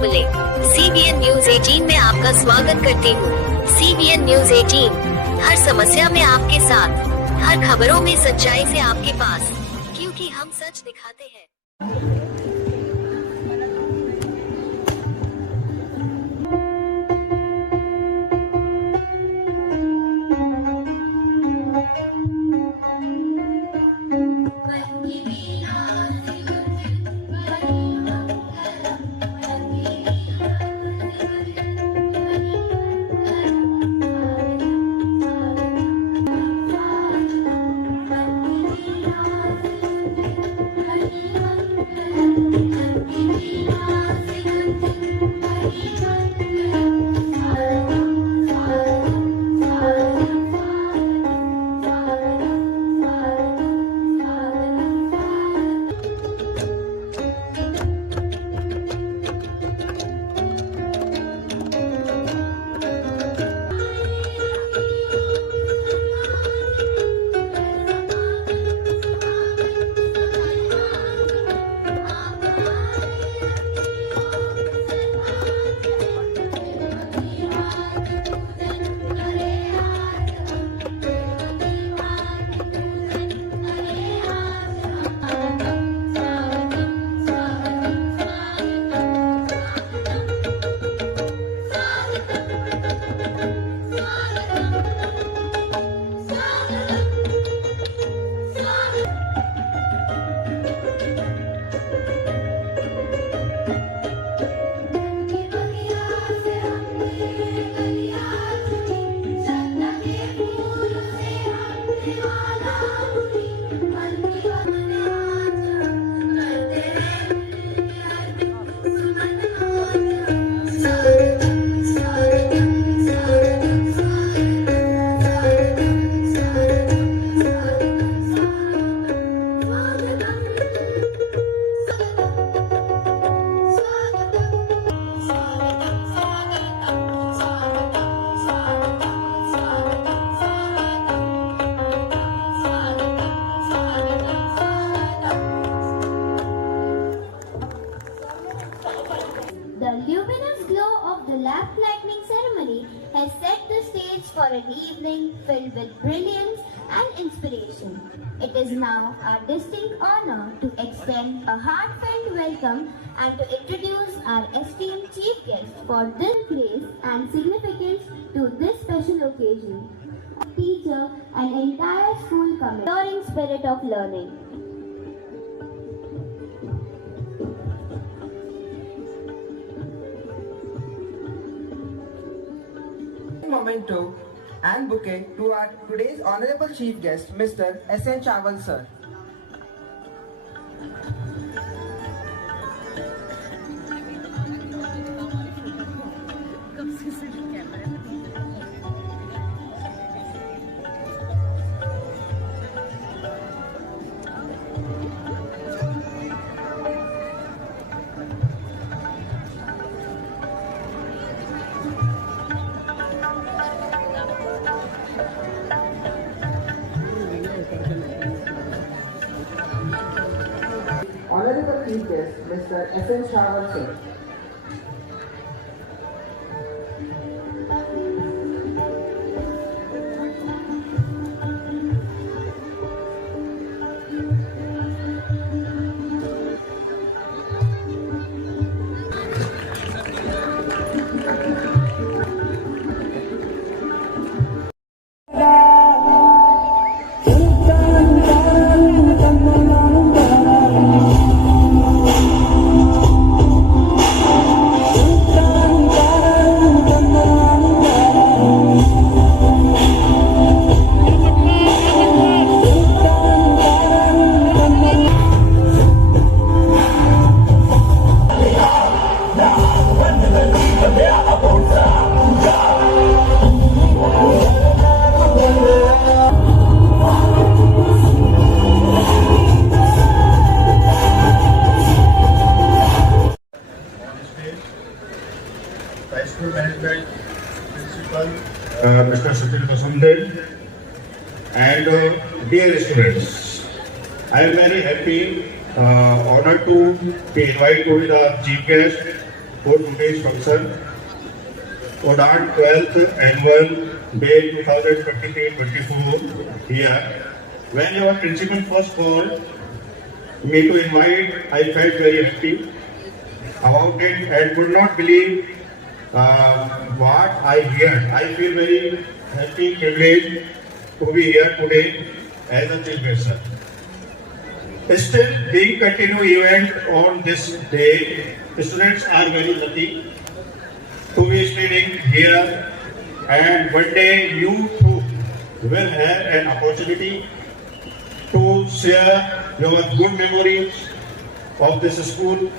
बुलें। CBN news 18 में आपका स्वागत करती हूँ। CBN न्यूज 18 हर समस्या में आपके साथ, हर खबरों में सच्चाई से आपके पास, क्योंकि हम सच दिखाते हैं। The luminous glow of the lamp lighting ceremony has set the stage for an evening filled with brilliance and inspiration. It is now our distinct honor to extend a heartfelt welcome and to introduce our esteemed chief guest for this grace and significance to this special occasion. A teacher and entire school committee, enduring spirit of learning. Memento and bouquet to our today's honorable chief guest, Mr. S.N. Chawal sir. Honorable chief guest, Mr. S.N. Chawal sir. High School Management Principal, Mr. Sutil Vasundel, and dear students, I am very happy, honored to be invited to the chief guest for today's function. On our 12th annual day 2023-24 here, when your principal first called me to invite, I felt very happy about it and could not believe what I heard. I feel very happy, privileged to be here today as a chief guest. Still, being continued event on this day, students are very lucky to be studying here, and one day you too will have an opportunity to share your good memories of this school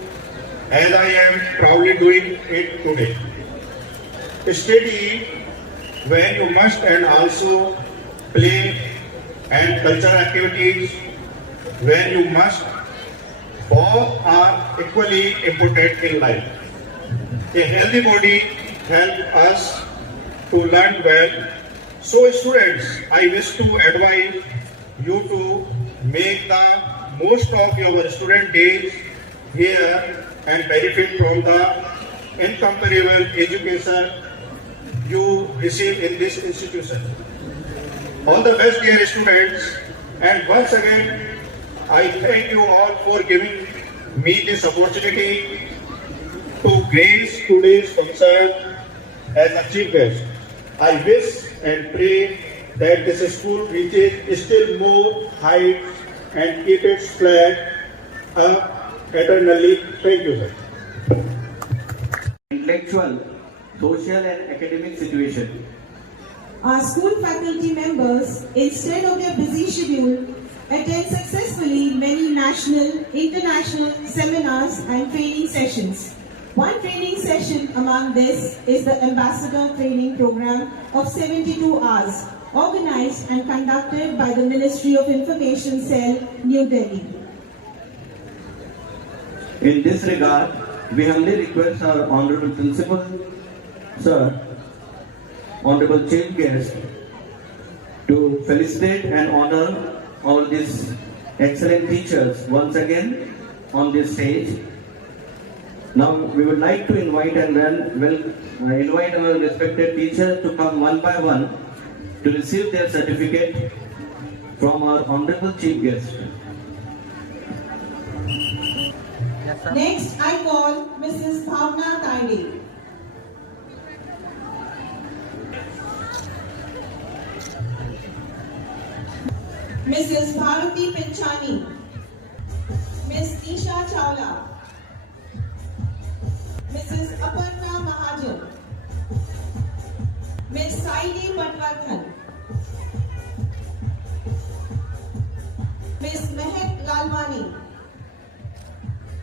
as I am proudly doing it today. Study when you must and also play and cultural activities when you must. Both are equally important in life. A healthy body helps us to learn well. So students, I wish to advise you to make the most of your student days here and benefit from the incomparable education you receive in this institution. All the best, dear students, and once again, I thank you all for giving me this opportunity to grace today's function as a chief guest. I wish and pray that this school reaches still more heights and keep its flag up eternally. Thank you, sir. Intellectual, social and academic situation. Our school faculty members, instead of their busy schedule, attend successfully many national, international seminars and training sessions. One training session among this is the Ambassador Training Program of 72 hours, organized and conducted by the Ministry of Information Cell, New Delhi. In this regard, we humbly request our Honorable Principal, Sir, Honorable Chief Guest, to felicitate and honor all these excellent teachers once again on this stage. Now we would like to invite invite our respected teachers to come one by one to receive their certificate from our Honorable Chief Guest. Next, I call Mrs. Bhavna Taide. Mrs. Bharati Pinchani, Ms. Nisha Chawla, Mrs. Aparna Mahajan, Ms. Saili Patwardhan, Ms. Mehak Lalwani,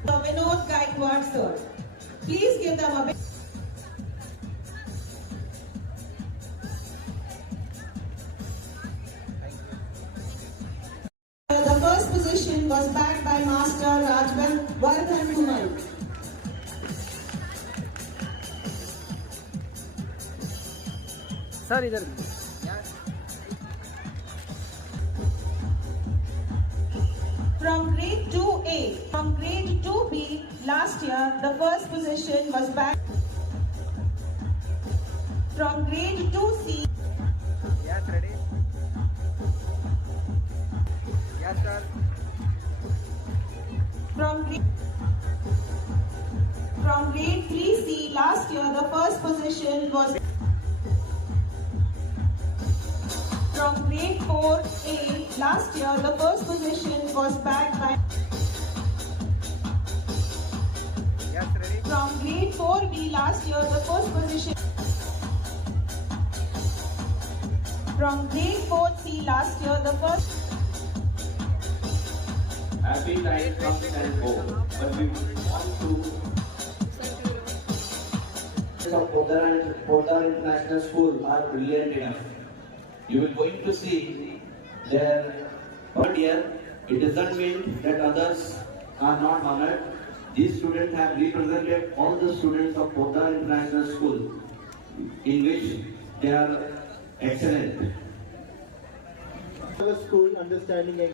Vinod Gaikwad sir. Please give them a big The first position was bagged by Master Rajvardhan Kumal. Sir इधर From grade 2A, from grade 2B, last year the first position was bagged. From grade 2C. Yes, ready? Yes, sir. From grade 3C, last year the first position was. From grade 4A, last year the first position was bagged by. Yes, ready? From grade 4B, last year the first position. From grade 4C, last year the first. Happy time comes and go, but we want to. Of Poddar International School are brilliant enough. You will going to see their here. It doesn't mean that others are not honored. These students have represented all the students of Poddar International School, in which they are excellent. School understanding.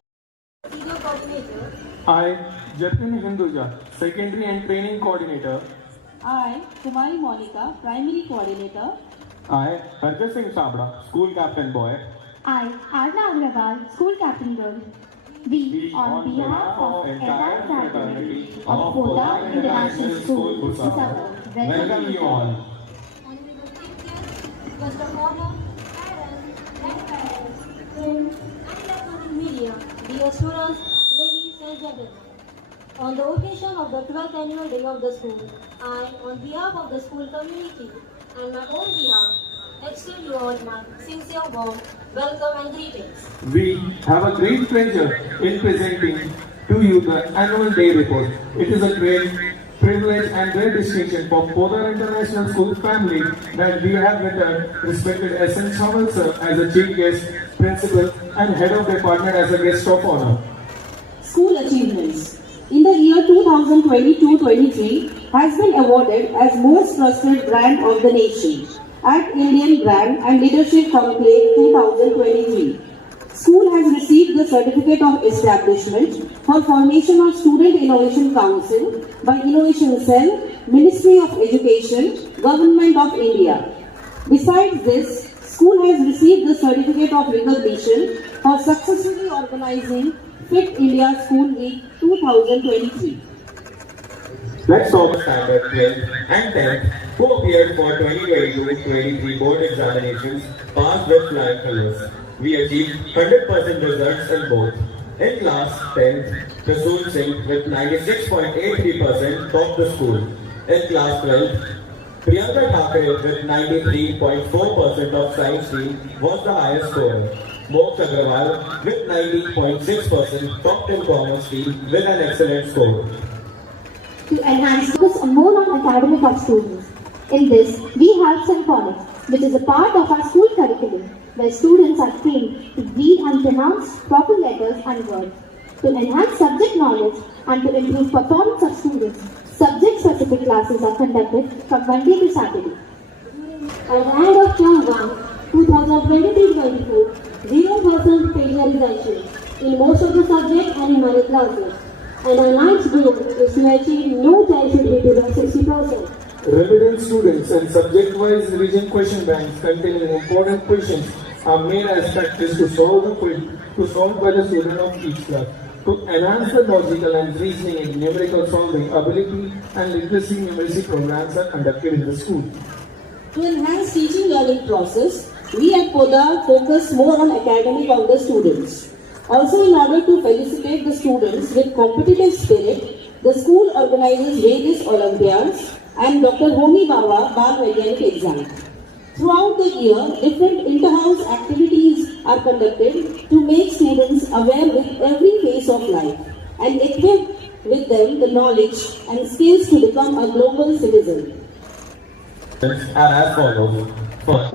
I, Jatin Hinduja, Secondary and Training Coordinator, I, Kumari Monica, Primary Coordinator. I, Harjit Singh Sabra, School Captain Boy. I, Arna Agrawal, School Captain Girl. We, on behalf of entire fraternity of Poda International School, Bhusawal, Welcome you all. Guest of honor, parents, grandparents, friends, and electronic media, dear students, ladies and gentlemen. On the occasion of the 12th annual day of the school, I, on behalf of the school community and my own behalf, extend you all my sincere warm welcome and greetings. We have a great pleasure in presenting to you the annual day report. It is a great privilege and great distinction for Poda International School family that we have with us respected S.N. Chawal sir as a chief guest, principal and head of department as a guest of honor. School achievements. In the year 2022-23 has been awarded as most trusted brand of the nation at Indian Brand and Leadership Conclave 2023. School has received the certificate of establishment for formation of Student Innovation Council by Innovation Cell, Ministry of Education, Government of India. Besides this, school has received the certificate of recognition for successfully organizing Fit India School Week 2023. Let's talk standard 12th and 10th who appeared for 2022-23 board examinations passed with flying colors. We achieved 100% results in both. In class 10th, Rasool Singh with 96.83% topped the school. In class 12th, Priyanka Thakre with 93.4% of science stream was the highest scorer. Moksha Agrawal with 90.6% topped in commerce stream with an excellent score. To enhance focus more on academic of students. In this, we have symphonics, which is a part of our school curriculum, where students are trained to read and pronounce proper letters and words. To enhance subject knowledge and to improve performance of students, subject-specific classes are conducted from Monday to Saturday. At the end of Term 1, 2023-24, 0% plagiarization in most of the subjects and in many classes. And our ninth goal is to achieve no child should be below 60%. Remedial students and subject-wise revision question banks containing important questions are made as practice to solve by the student of each class. To enhance the logical and reasoning and numerical solving ability and literacy numeracy programs are conducted in the school. To enhance teaching learning process, we at Poda focus more on academic of the students. Also, in order to felicitate the students with competitive spirit, the school organizes various Olympiads and Dr. Homi Baba Bal Vaidyanik exam. Throughout the year, different inter-house activities are conducted to make students aware with every phase of life and equip with them the knowledge and skills to become a global citizen. Are as follows. First,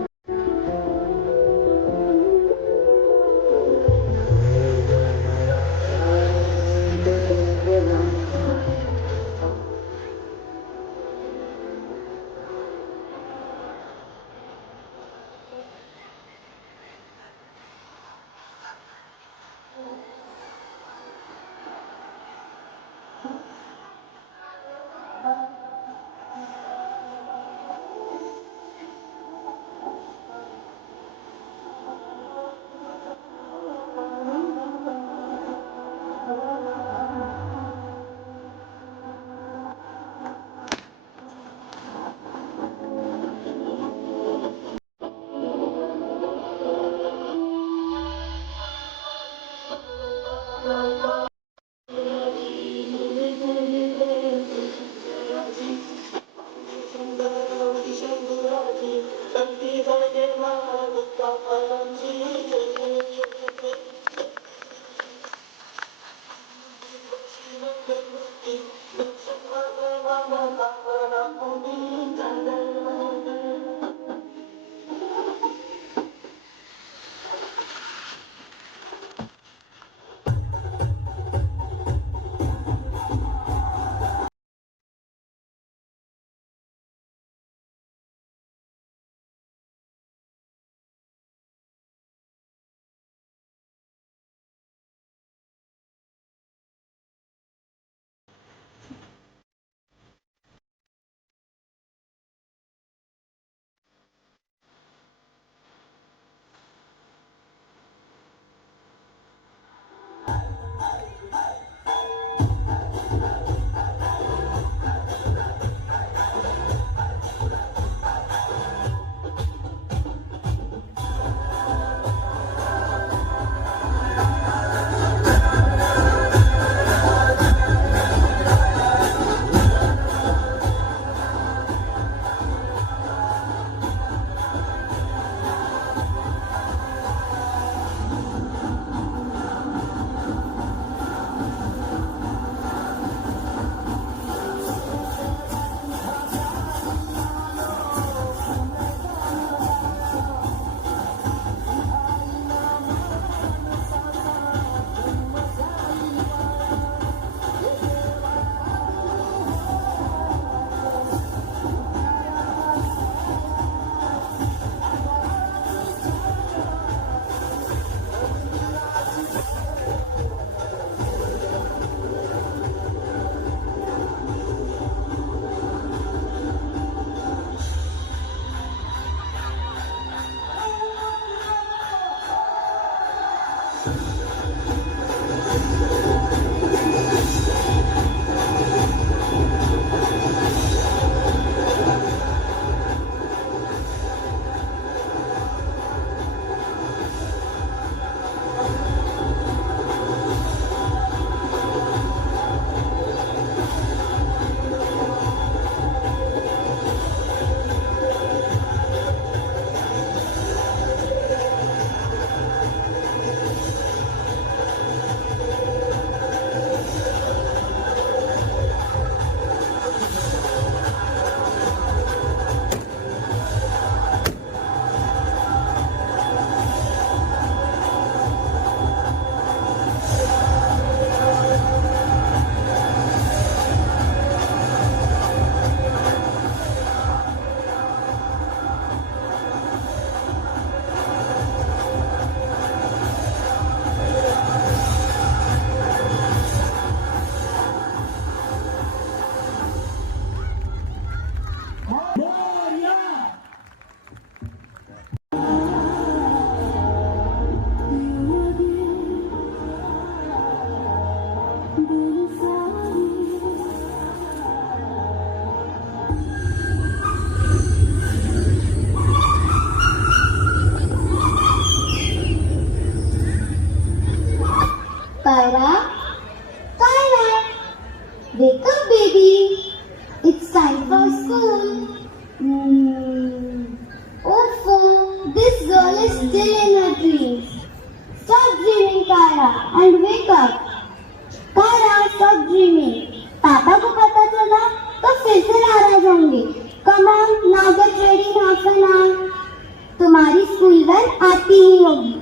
school van आती ही होगी।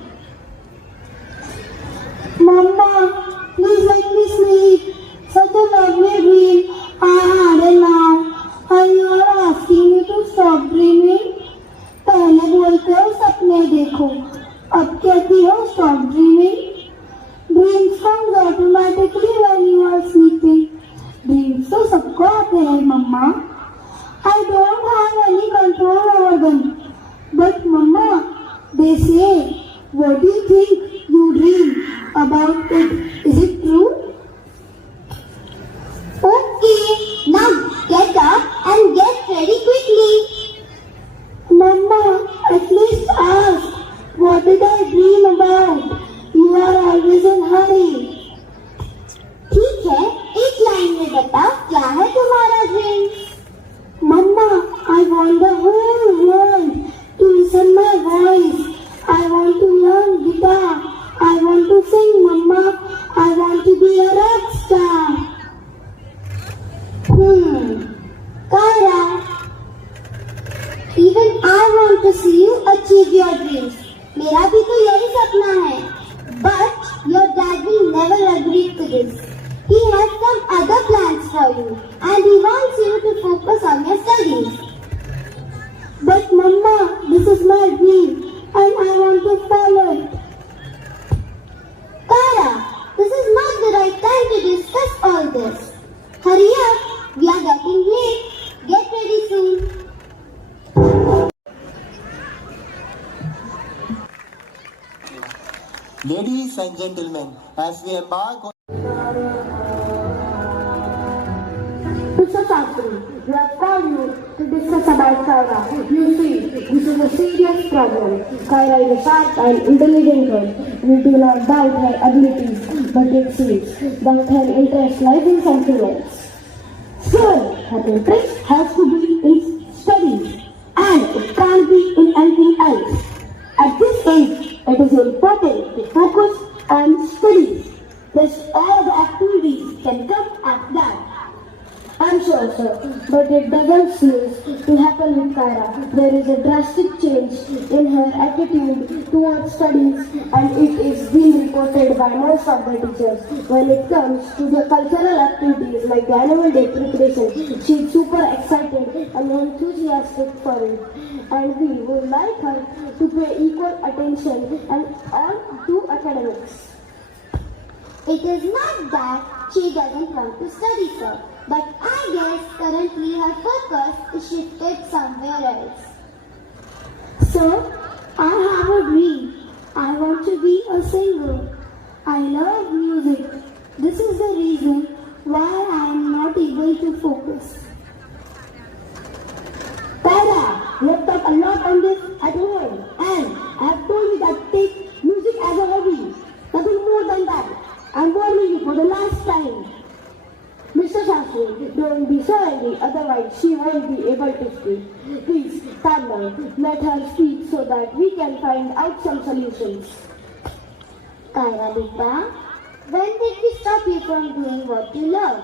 मम्मा, please let me sleep. Such a lovely dream I had it now. And you are asking me to stop dreaming? पहले बोलते हो सपने देखो, अब कहती हो stop dreaming. Dreams comes automatically when you are sleeping. Dreams तो सबको आते हैं मम्मा. I don't have any control over them. But mama, they say, what do you think you dream about it? Is it true? Okay, now get up and get ready quickly. Mama, at least ask, what did I dream about? You are always in hurry. ठीक है, एक line में बताओ क्या है तुम्हारा dream? Mama, I want the whole world to listen my voice. I want to learn guitar. I want to sing, Mama. I want to be a rock star. Kara, even I want to see you achieve your dreams. मेरा भी तो यही सपना है. But your dad will never agree to this. He has some other plans for you, and he wants you to focus on your studies. But Mama, this is my dream, and I want to follow it. Kara, this is not the right time to discuss all this. Hurry up, we are getting late. Get ready soon. Ladies and gentlemen, as we embark on Mr. Shastri, we have called you to discuss about Kaira. You see, this is a serious problem. Kaira is a sharp and intelligent girl. We do not doubt her abilities, but it seems that her interest lies in something else. So, her interest has to be in studies, and it can't be in anything else. At this age, it is important to focus on studies. Thus, all the activities can come after that. I'm sure, sir, but it doesn't seem to happen with Kaira. There is a drastic change in her attitude towards studies, and it is being reported by most of the teachers. When it comes to the cultural activities like the annual day preparation, she is super excited and enthusiastic for it, and we would like her to pay equal attention and on to academics. It is not that she doesn't want to study, sir. But I guess currently her focus is shifted somewhere else. So, I have a dream. I want to be a singer. I love music. This is the reason why I am not able to focus. Kaira, you have talked a lot on this at home, and I have told you that take music as a hobby. Nothing more than that. I am warning you for the last time. Mr. Shastri, don't be so angry, otherwise she won't be able to speak. Please, calm down, let her speak so that we can find out some solutions. Kaira Bita, when did we stop you from doing what you love?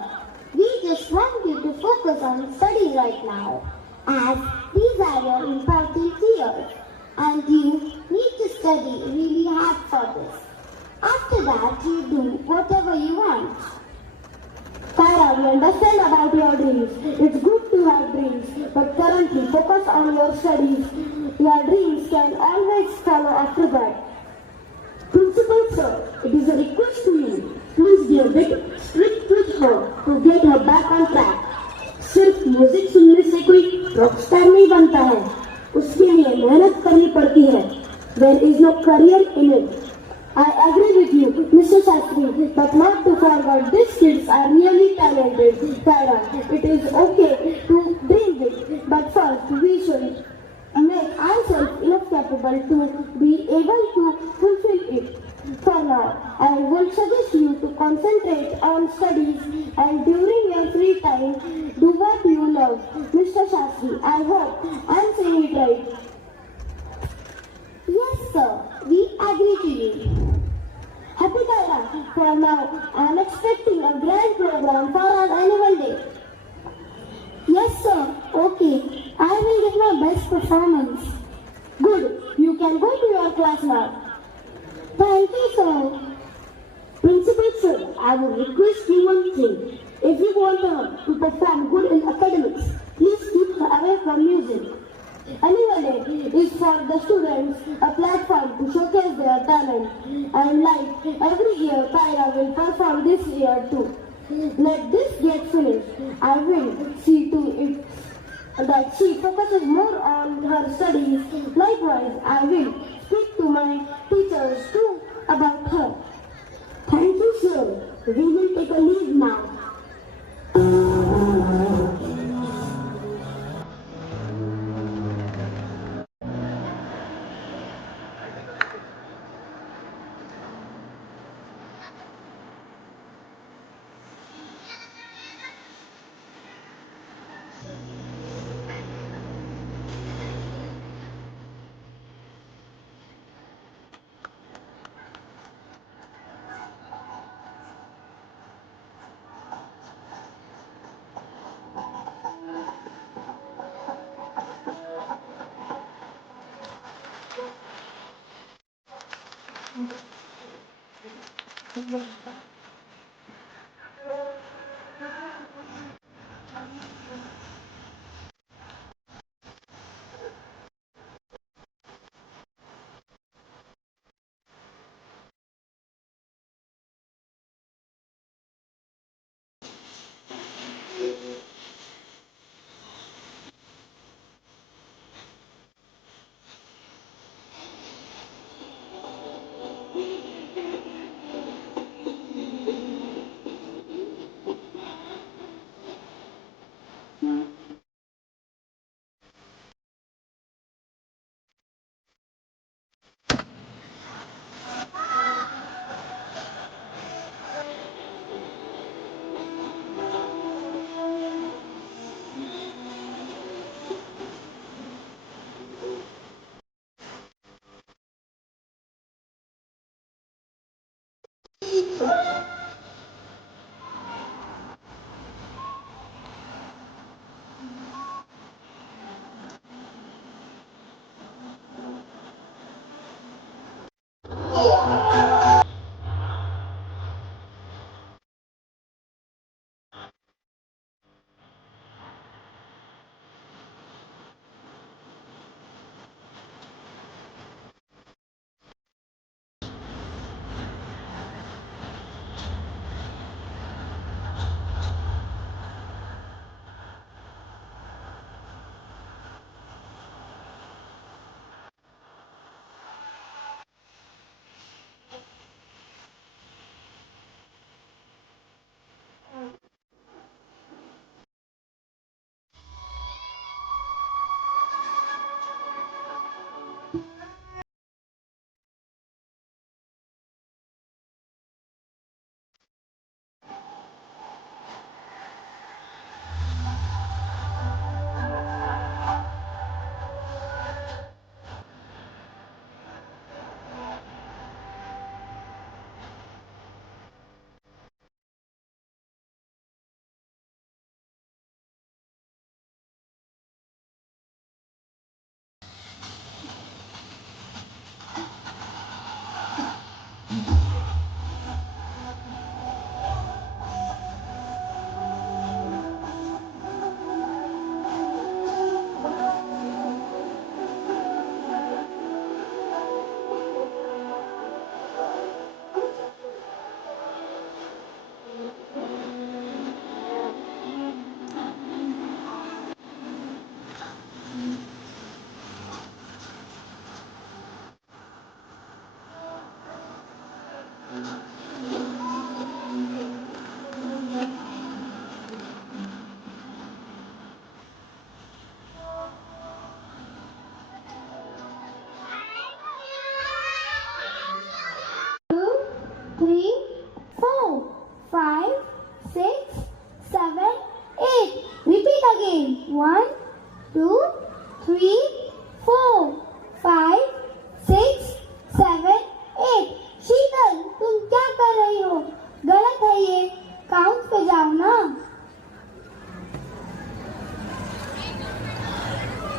We just want you to focus on studies right now, as these are your important years, and you need to study really hard for this. After that, you do whatever you want. Kaira, we understand about your dreams. It's good to have dreams, but currently focus on your studies. Your dreams can always follow after that. Principal sir, it is a request to you. Please be a bit strict with her to get her back on track. सिर्फ music सुनने से कोई Rockstar नहीं बनता है. उसके लिए मेहनत करनी पड़ती है. There is no career in it. I agree with you, Mr. Shastri, but not to forget these kids are really talented. Kaira, it is okay to dream big, but first we should make ourselves enough capable to be able to fulfill it. For now, I would suggest you to concentrate on studies and during your free time, do what you love. Mr. Shastri, I hope I am saying it right. Yes, sir, we agree to you. Happy Kaira, for now, I am expecting a grand program for our annual day. Yes, sir, okay, I will give my best performance. Good. You can go to your class now. Thank you, sir. Principal sir, I would request you one thing. If you want her to perform good in academics, please keep her away from music. Annual Day is for the students a platform to showcase their talent. And like every year, Tyra will perform this year too. Let this get finished. I will see to it that she focuses more on her studies. Likewise, I will speak to my teachers too about her. Thank you, sir. We will take a leave now.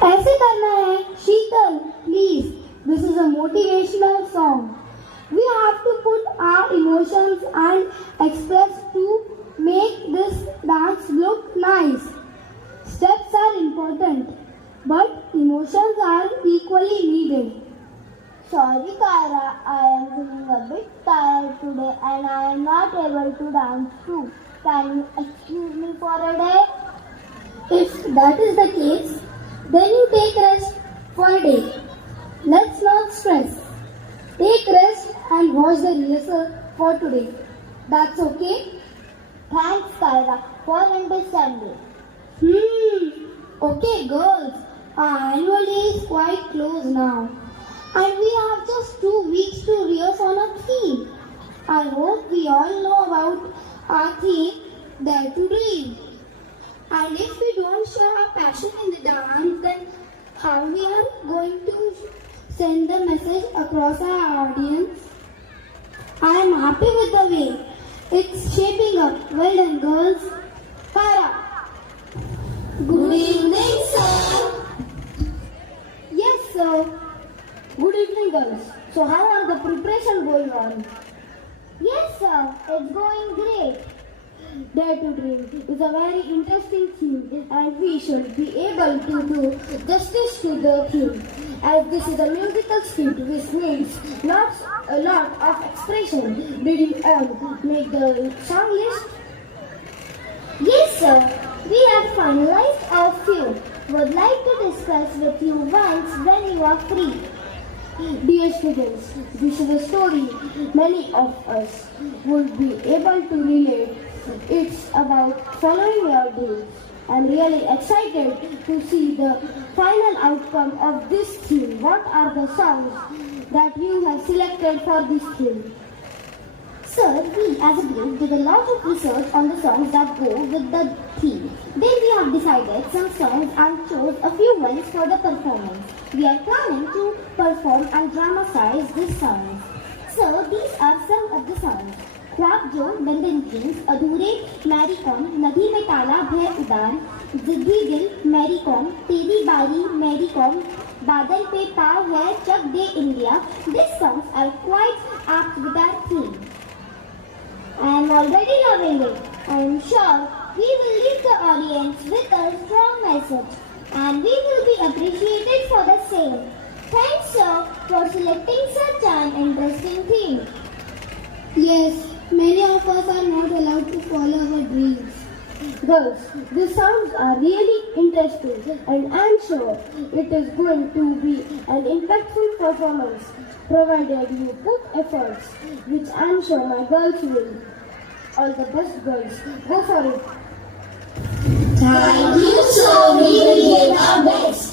ऐसे करना है शीतल please emotions and express to make this dance look nice. Steps are important, but emotions are equally needed. Sorry, Kyra, I am feeling a bit tired today and I am not able to dance too. Can you excuse me for a day? If that is the case, then you take rest for a day. Let's not stress. Take rest and watch the rehearsal for today. That's okay? Thanks, Kyra, for understanding. Okay, girls. Our annual day is quite close now. And we have just 2 weeks to rehearse on a theme. I hope we all know about our theme, Dare to Dream. And if we don't show our passion in the dance, then how we are going to send the message across our audience? I am happy with the way it's shaping up. Well done, girls. Para. Good evening, sir. Yes, sir. Good evening, girls. So how are the preparation going on? Yes, sir. It's going great. Dare to Dream is a very interesting theme and we should be able to do justice to the theme. As this is a musical script which needs a lot of expression. Did you all make the song list? Yes, sir. We have finalized a few. Would like to discuss with you once when you are free. Dear students, this is a story many of us would be able to relate. It's about following your dreams. I'm really excited to see the final outcome of this theme. What are the songs that you have selected for this theme? Sir, we as a group did a lot of research on the songs that go with the theme. Then we have decided some songs and chose a few ones for the performance. We are planning to perform and dramatize these songs. So these are some of the songs. ख्वाब जो London Kings, अधूरे Mary com, नदी में ताला भय उड़ान, जिद्दी दिल मैरी कॉम, तेरी बारी मैरी कॉम, बादल पे पाव है चक दे India. These songs are quite apt with our theme. I am already loving it. I am sure we will leave the audience with a strong message and we will be appreciated for the same. Thanks, sir, for selecting such an interesting theme. Yes, many of us are not allowed to follow our dreams. Girls, the songs are really interesting and I am sure it is going to be an impactful performance provided you put efforts, which I am sure my girls will. All the best, girls. Go for it. Thank you, sir. We will give our best.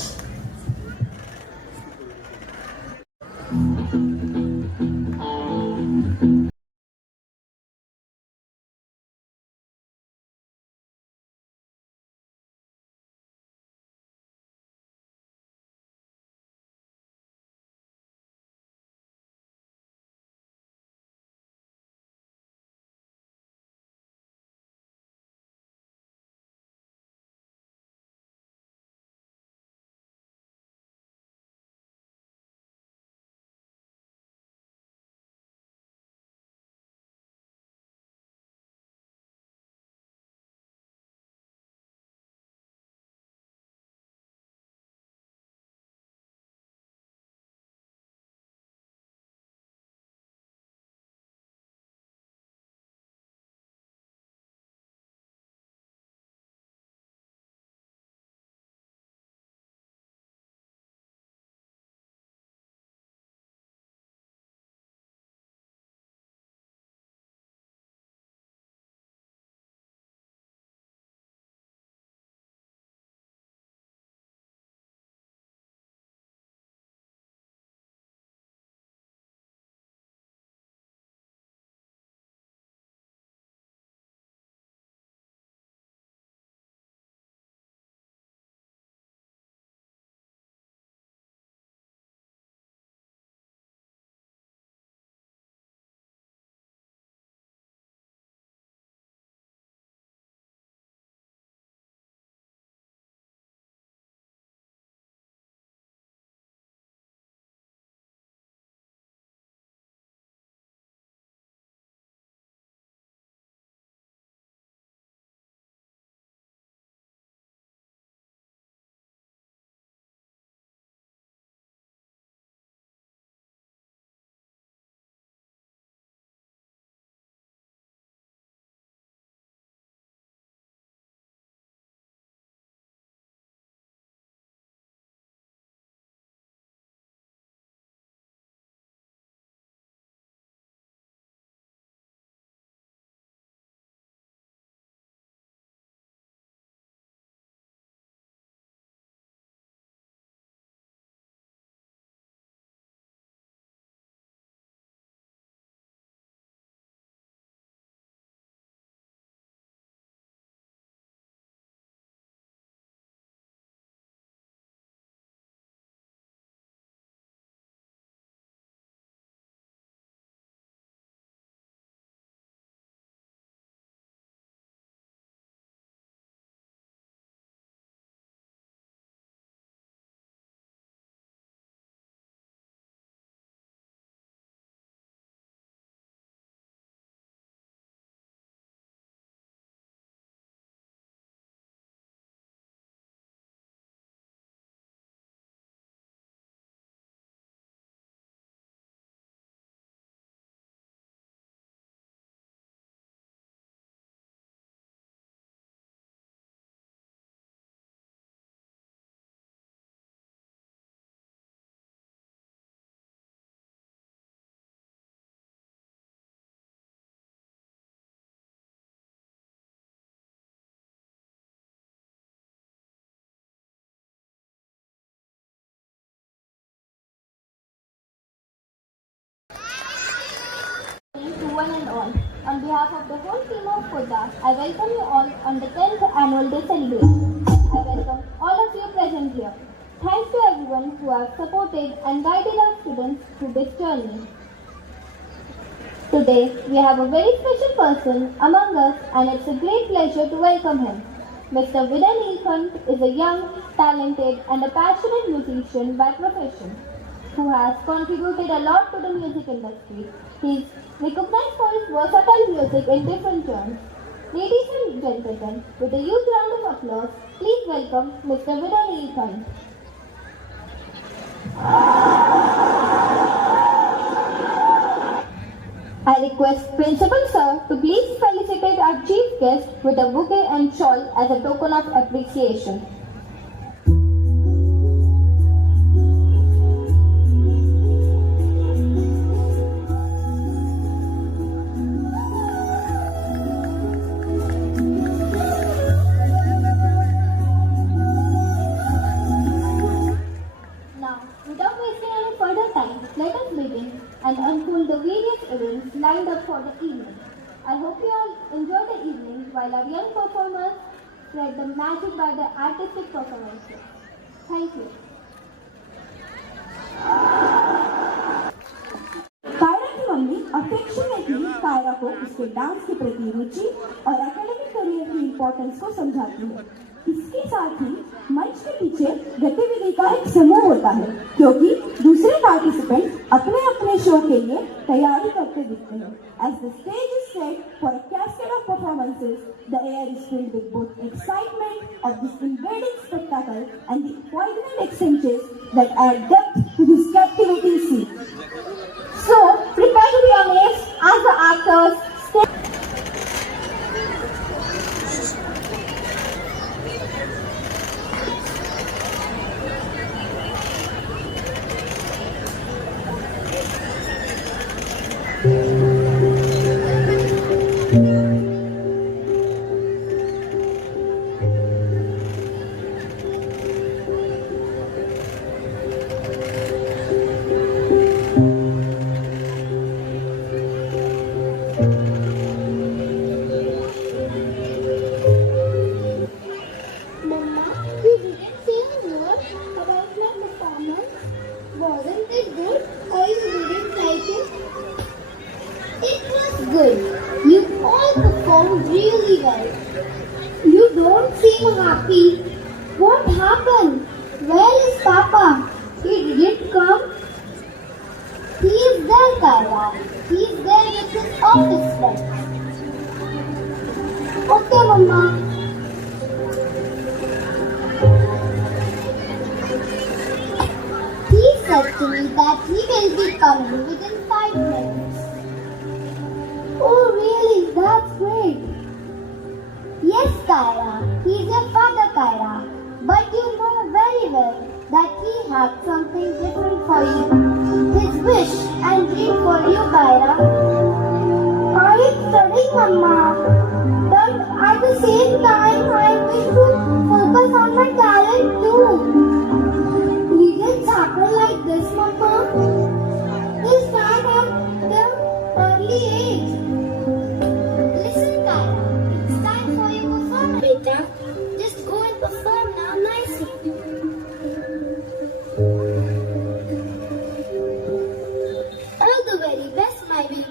one and all. On behalf of the whole team of Kota, I welcome you all on the 10th Annual Day celebration. I welcome all of you present here. Thanks to everyone who have supported and guided our students through this journey. Today, we have a very special person among us and it's a great pleasure to welcome him. Mr. Vidya Neelkant is a young, talented and a passionate musician by profession who has contributed a lot to the music industry. He is recognized for his versatile music in different genres. Ladies and gentlemen, with a huge round of applause, please welcome Mr. Vidya Neelkant. I request Principal Sir to please felicitate our chief guest with a bouquet and shawl as a token of appreciation. Now, without wasting any further time, let us begin and unfold the various events lined up for the evening. I hope you all enjoy the evening while our young performers spread the magic by their artistic performances. Thank you. Kyra की मम्मी affectionately Kiara को उसके dance की प्रति रुचि और academic career की importance को समझाती है। इसके साथ ही मंच के पीछे गतिविधि का एक समूह होता है क्योंकि दूसरे पार्टिसिपेंट अपने अपने शो के लिए तैयारी करते दिखते हैं। As the stage is set for a cascade of performances, the air is filled with both excitement of this invading spectacle and the poignant exchanges that add depth to this captivating scene. So, prepare to be amazed as the actors step. Mama, you didn't say a word about my performance. Wasn't it good or you didn't like it? It was good. You all performed really well. You don't seem happy. What happened? Where is Papa? He didn't come? He is there, Kaira. He is there with his office friends. Okay, Mama. He said to me that he will be coming within 5 minutes. Oh really? That's great. Yes, Kaira. He's your father, Kaira. But you know very well that he had something different for you. His wish and dream for you, Kaira. I am studying, Mama. But at the same time, I wish to focus on my talent too. Didn't happen like this, Mama. You start at the early age. Listen, Kaira, it's time for your performance. Beta, just go and perform now nicely. All the very best, my baby.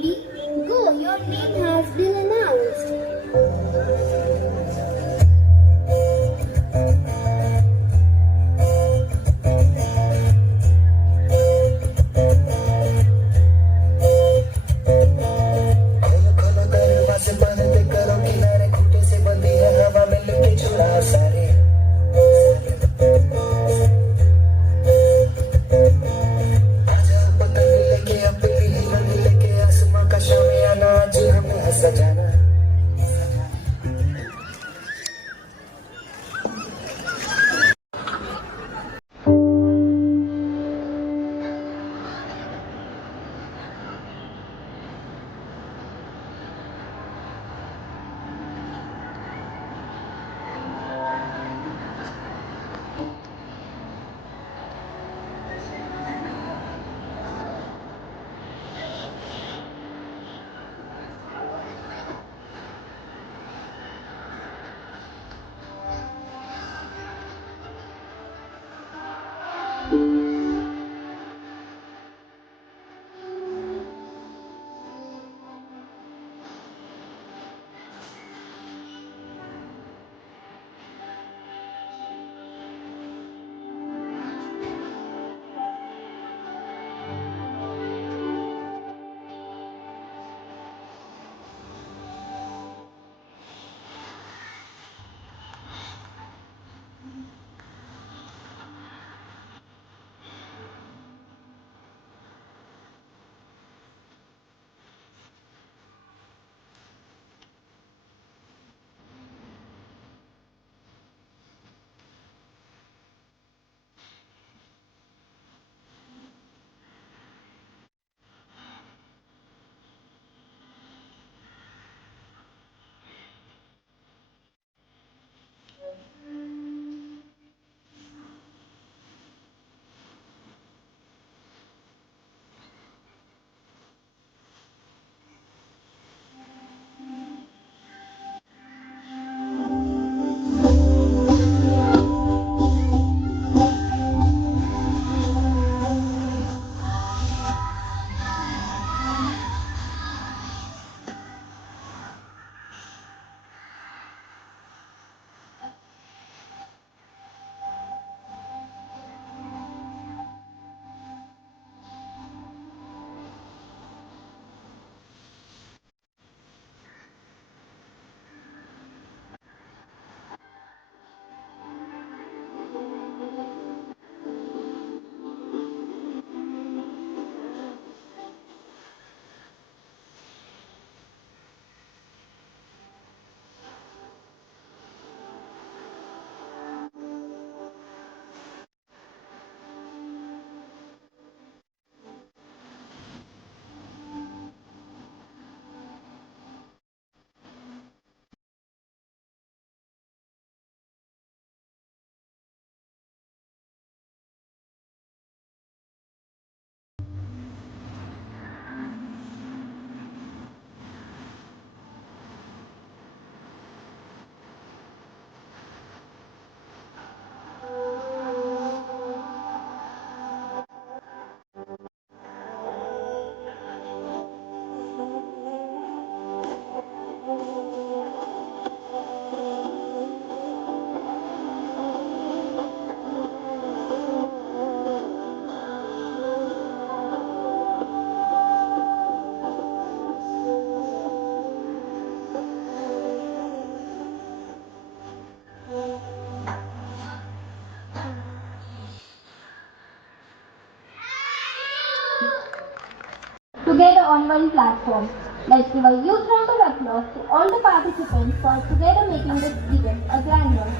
together on one platform. Let's give a huge round of applause to all the participants for together making this event a grand one.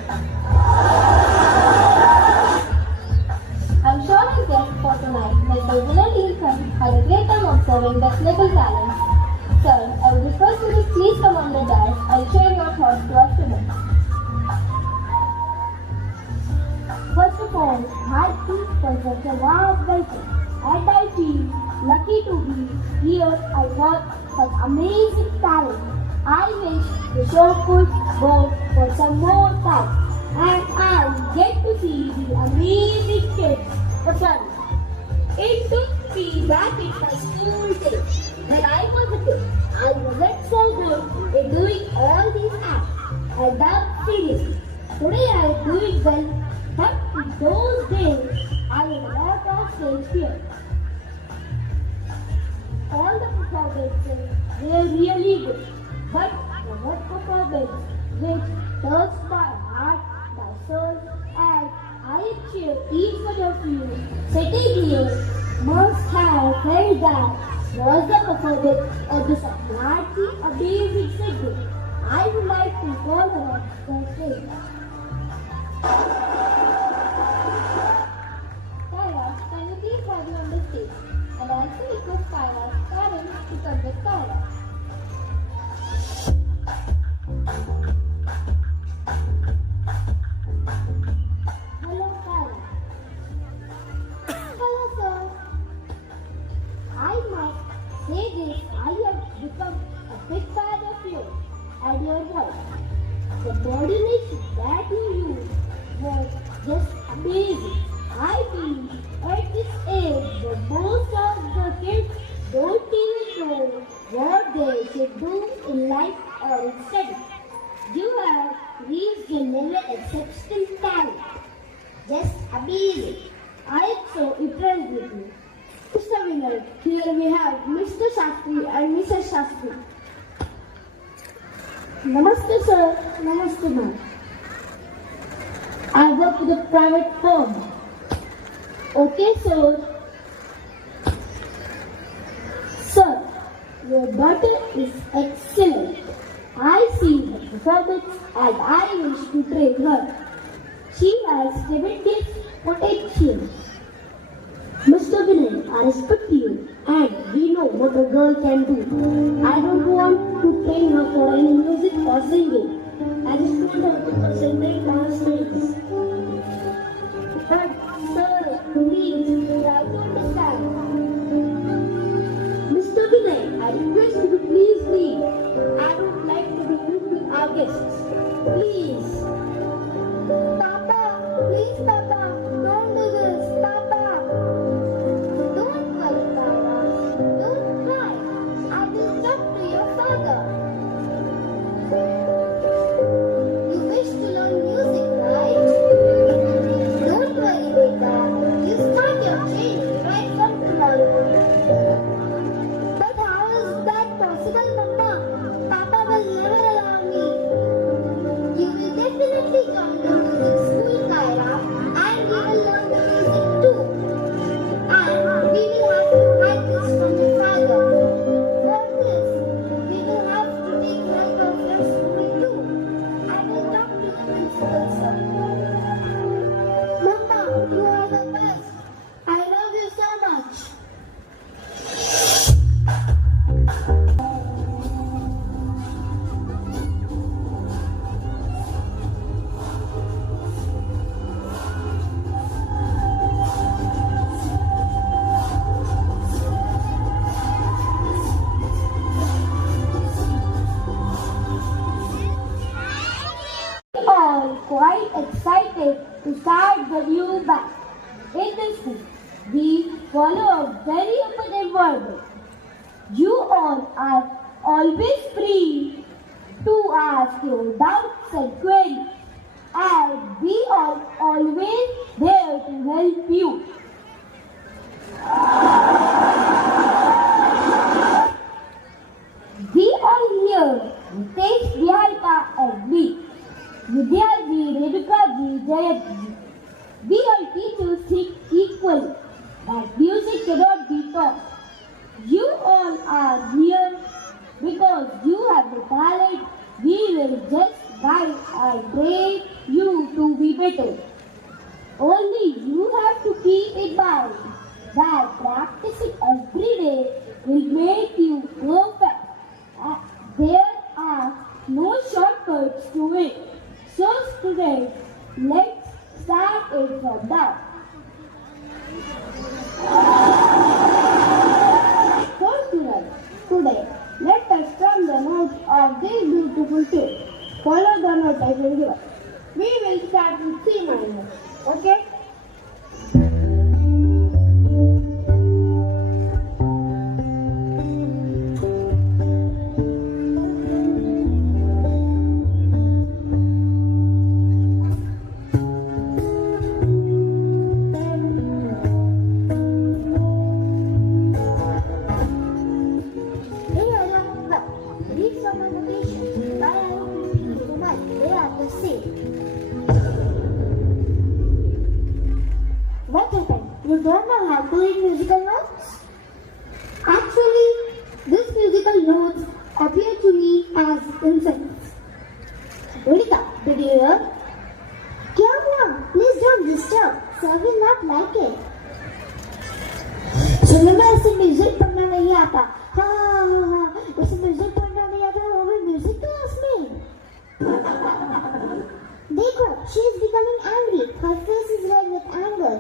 I'm sure our guests for tonight, led by Vinay Nielsen, had a great time observing the little talent. Sir, I would request you to please come on the dais and share your thoughts to our students. First of all, my team was such a warm welcome, and I feel lucky to be here and work such amazing talent. I wish the show could go for some more time, and I get to see the amazing kids perform. It took me back in my school days when I was a kid. I wasn't so good in doing all these acts, and that's seriously. Today I am doing well, but in those days I had a lot of stage fear. All the performances were really good, but the one performance which touched my heart, my soul, and I am sure each one of you sitting here must have felt that was the performance of the surprisingly amazing singer. I would like to call her on the stage. Kyra, can you please have you on the stage? And I also request Kyra's parents to come with Kyra. Hello, Kyra. Hello, sir. I might say this, I have become a big fan of you and your voice. The modulation that you used was just amazing. I feel at this age, the most of the kids don't even know what they should do in life or in studies. You have reached a level of exceptional talent. Just amazing. I am so impressed with you. Mr. Vinay, here we have Mr. Shastri and Mrs. Shastri. Namaste sir, namaste ma'am. I work with a private firm. Okay sir. Sir, your daughter is excellent. I see the performance and I wish to train her. She has tremendous potential. Mr. Vinay, I respect you and we know what a girl can do. I don't want to train her for any music or singing. I just want her to concentrate on her studies. But sir, please, you have to understand. Mr. Vinay, I request you to please leave. I don't like to be rude with our guests. Please. Papa, please Papa, don't do this. Papa. Don't worry, Kyra. Don't cry. I will talk to your father. You wish to learn music, right? Don't worry, beta. You start your training right from tomorrow. But how is that possible, Mama? Papa will never allow me. You will definitely join the music school, Kyra, and we will learn the music too. And we will have to hide this from your father. For this, we will have to take help of your school too. I will talk to the principal, sir. Mama, you are the best. I love you so much. All quite excited to start the new batch. In this school, we follow a very open environment. You all are always free to ask your doubts and queries, and we are always there to help you. We are here, Ritesh, Niharika and me, Vidyaji, Renukaji, Jayatji. We all teachers think equally that music cannot be taught. You all are here because you have the talent. We will just guide and train you to be better. Only you have to keep in mind that practicing every day will make you perfect. There are no shortcuts to it. So students, let's start it from now. So students, today let us strum the notes of this beautiful tune. Follow the note I will give. We will start with C minor. Okay? What happened? You don't know how to read musical notes? Actually, these musical notes appear to me as incense. Vedika, did you hear? Calm down. Please don't disturb. Sir will not like it. सुनो मैं ऐसे music पढ़ना नहीं आता. हाँ ऐसे music पढ़ना नहीं आता वो भी म्यूजिक क्लास में. देखो, she is becoming angry. Her face is red with anger.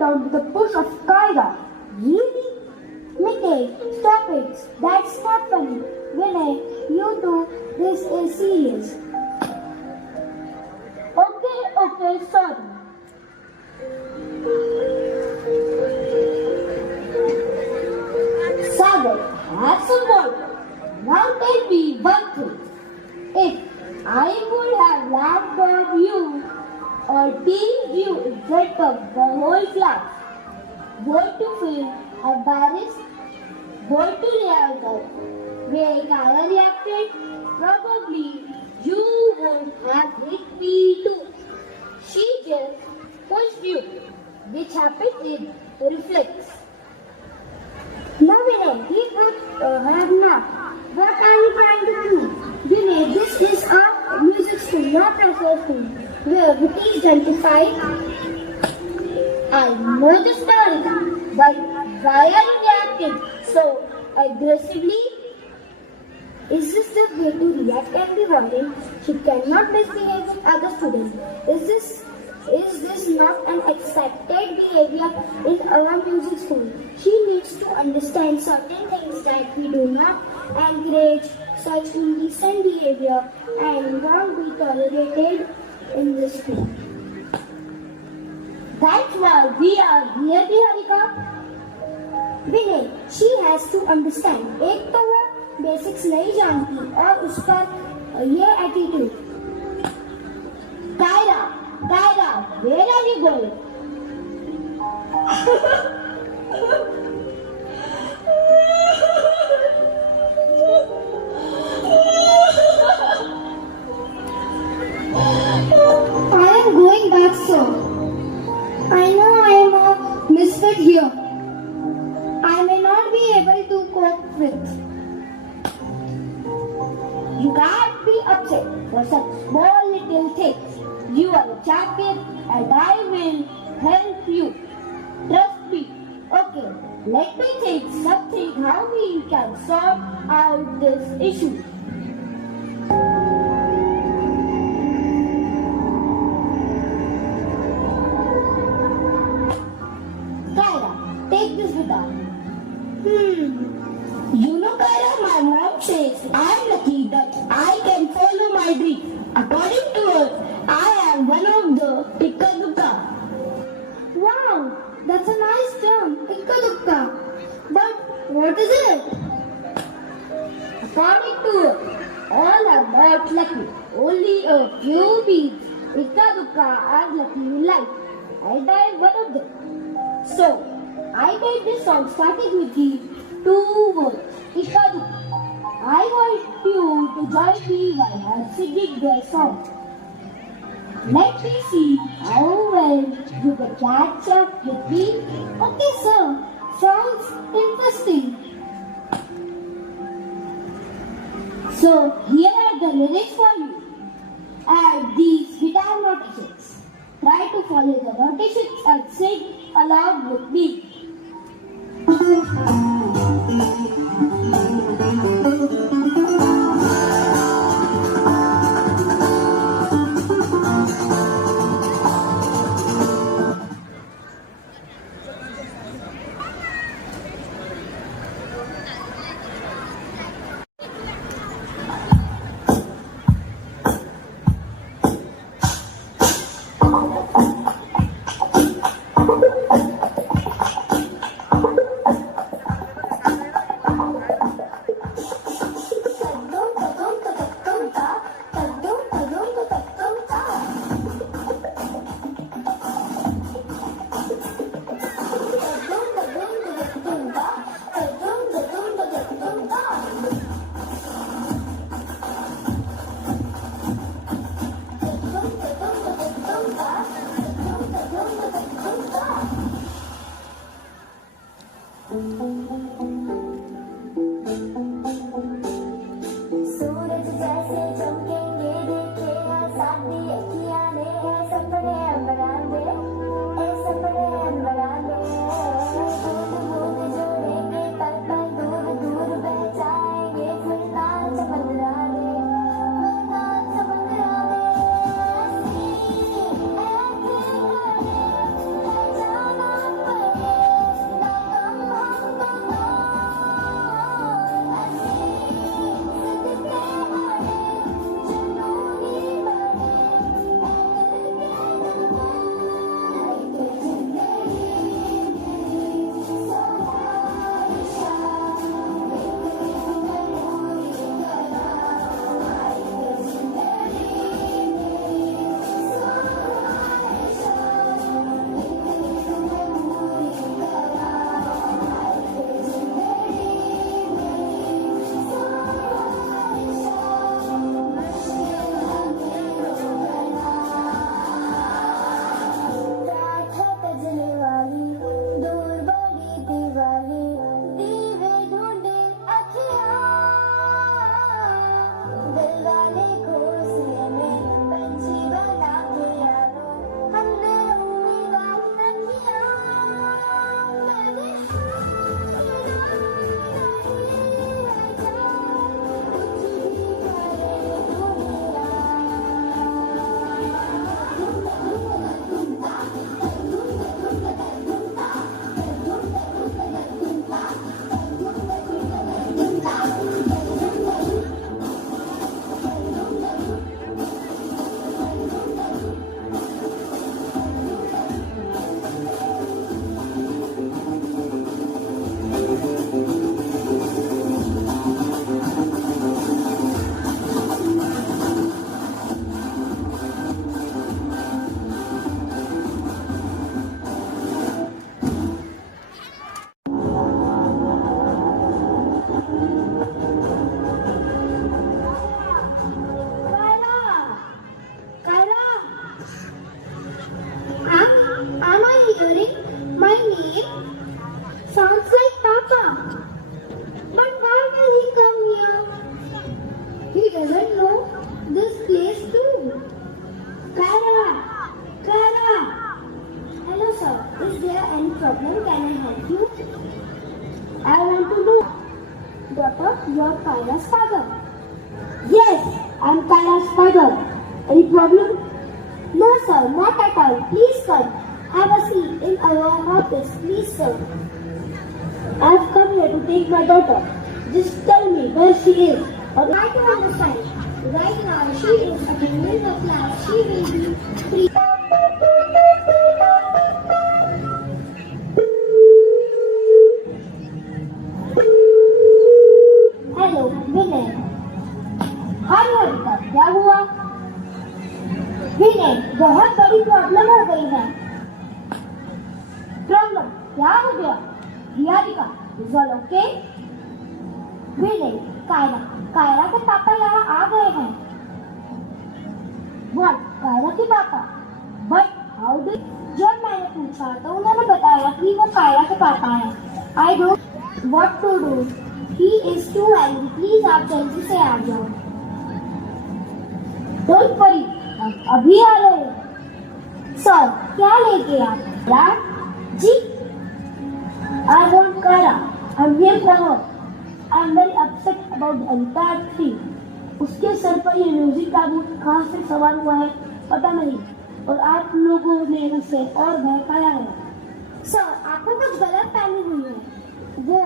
down with the push of Kyra. Really? Mickey, stop it. That's not funny. Vinay, you two, this is serious. Okay, sorry. Sagar, have some water. Now tell me one thing. If I would have laughed at you or teased you in front of the whole class, would you feel embarrassed? Would you react the way Kaya reacted? Probably you would have hit me too. She just pushed you, which happened in reflex. No, Vinay, he would have not. What are you trying to do? Vinay, this is a music school, not a school, where it is identified. I know the story, but why are you reacting so aggressively? Is this the way to react and be violent? She cannot misbehave with other students. Is this not an accepted behavior in our music school? She needs to understand certain things that we do not encourage such indecent behavior and won't be tolerated in this school. That's why we are here, Harika. Vinay, she has to understand. एक तो वो basics नहीं जानती और उस पर ये attitude. Kyra, where are you going? I am going back, sir. I know I am a misfit here. I may not be able to cope with. You can't be upset for such small little things. You are a champion and I will help you. Trust me. Okay, let me think something how we can sort out this issue. Kyra, take this guitar. You know, Kyra, my mom says I'm lucky that I can follow my dream. According to her, I am one of the Ikkadukka. Wow, that's a nice term, Ikkadukka. But what is it? According to her, all are not lucky. Only a few beings, Ikkadukka, are lucky in life. And I am one of them. So, I made this song starting with the two words, Ikkadukka. I want you to join me while I am singing the song. Let me see how well you can catch up with me. Okay, sir. Sounds interesting. So, here are the lyrics for you. And these guitar notations. Try to follow the notations and sing along with me. Daughter, you are Kyra's father. Yes, I'm Kyra's father. Any problem? No, sir, not at all. Please come. Have a seat in our office, please, sir. I've come here to take my daughter. Just tell me where she is. Try to understand. Right now, she is attending the class. She will be free. Hello, विनय। हाँ लड़का, क्या हुआ? विनय, बहुत बड़ी problem हो गई है। Problem क्या हो गया? रियालिका, इज ऑल ओके? विनय, कायरा के पापा यहाँ आ गए हैं। What? कायरा के पापा? But how did? जब मैंने पूछा तो उन्होंने बताया कि वो कायरा के पापा हैं। I don't what to do. He is too angry. Please आप जल्दी से आ जाओ। Don't worry, अभी आ रहे हैं। Sir, क्या लेके आप? Dad? जी? I want Kara. I'm here for her. I'm very upset about the entire thing. उसके सर पर ये म्यूजिक ताबूत कहाँ से सवार हुआ है पता नहीं और आप लोगों ने उसे और बहकाया है। सर, आपको कुछ गलत फहमी हुई है। वो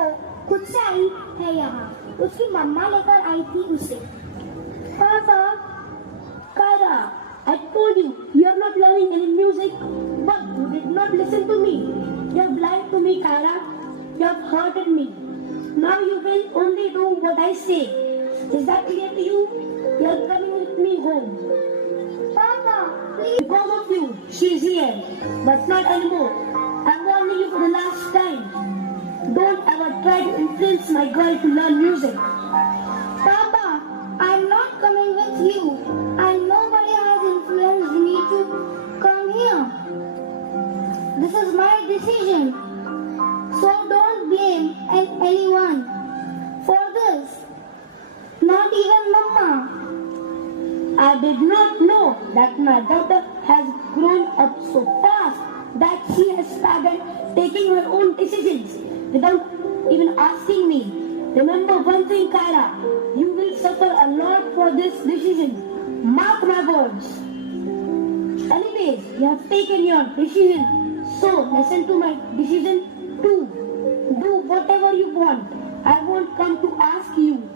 खुद से आई है यहाँ। उसकी मम्मा लेकर आई थी उसे। Papa, Kyra, I told you, you are not learning any music, but you did not listen to me. You have lied to me, Kyra. You have hurted me. Now you will only do what I say. Is that clear to you? You are coming with me home. Papa, please. Because of you, she is here, but not anymore. I'm warning you for the last time. Don't ever try to influence my girl to learn music. Papa, I'm not coming with you, and nobody has influenced me to come here. This is my decision, so don't blame anyone for this. Not even Mama. I did not know that my daughter has grown up so fast that she has started taking her own decisions without even asking me. Remember one thing, Kyra, you will suffer a lot for this decision. Mark my words. Anyways, you have taken your decision, so listen to my decision too. Do whatever you want. I won't come to ask you.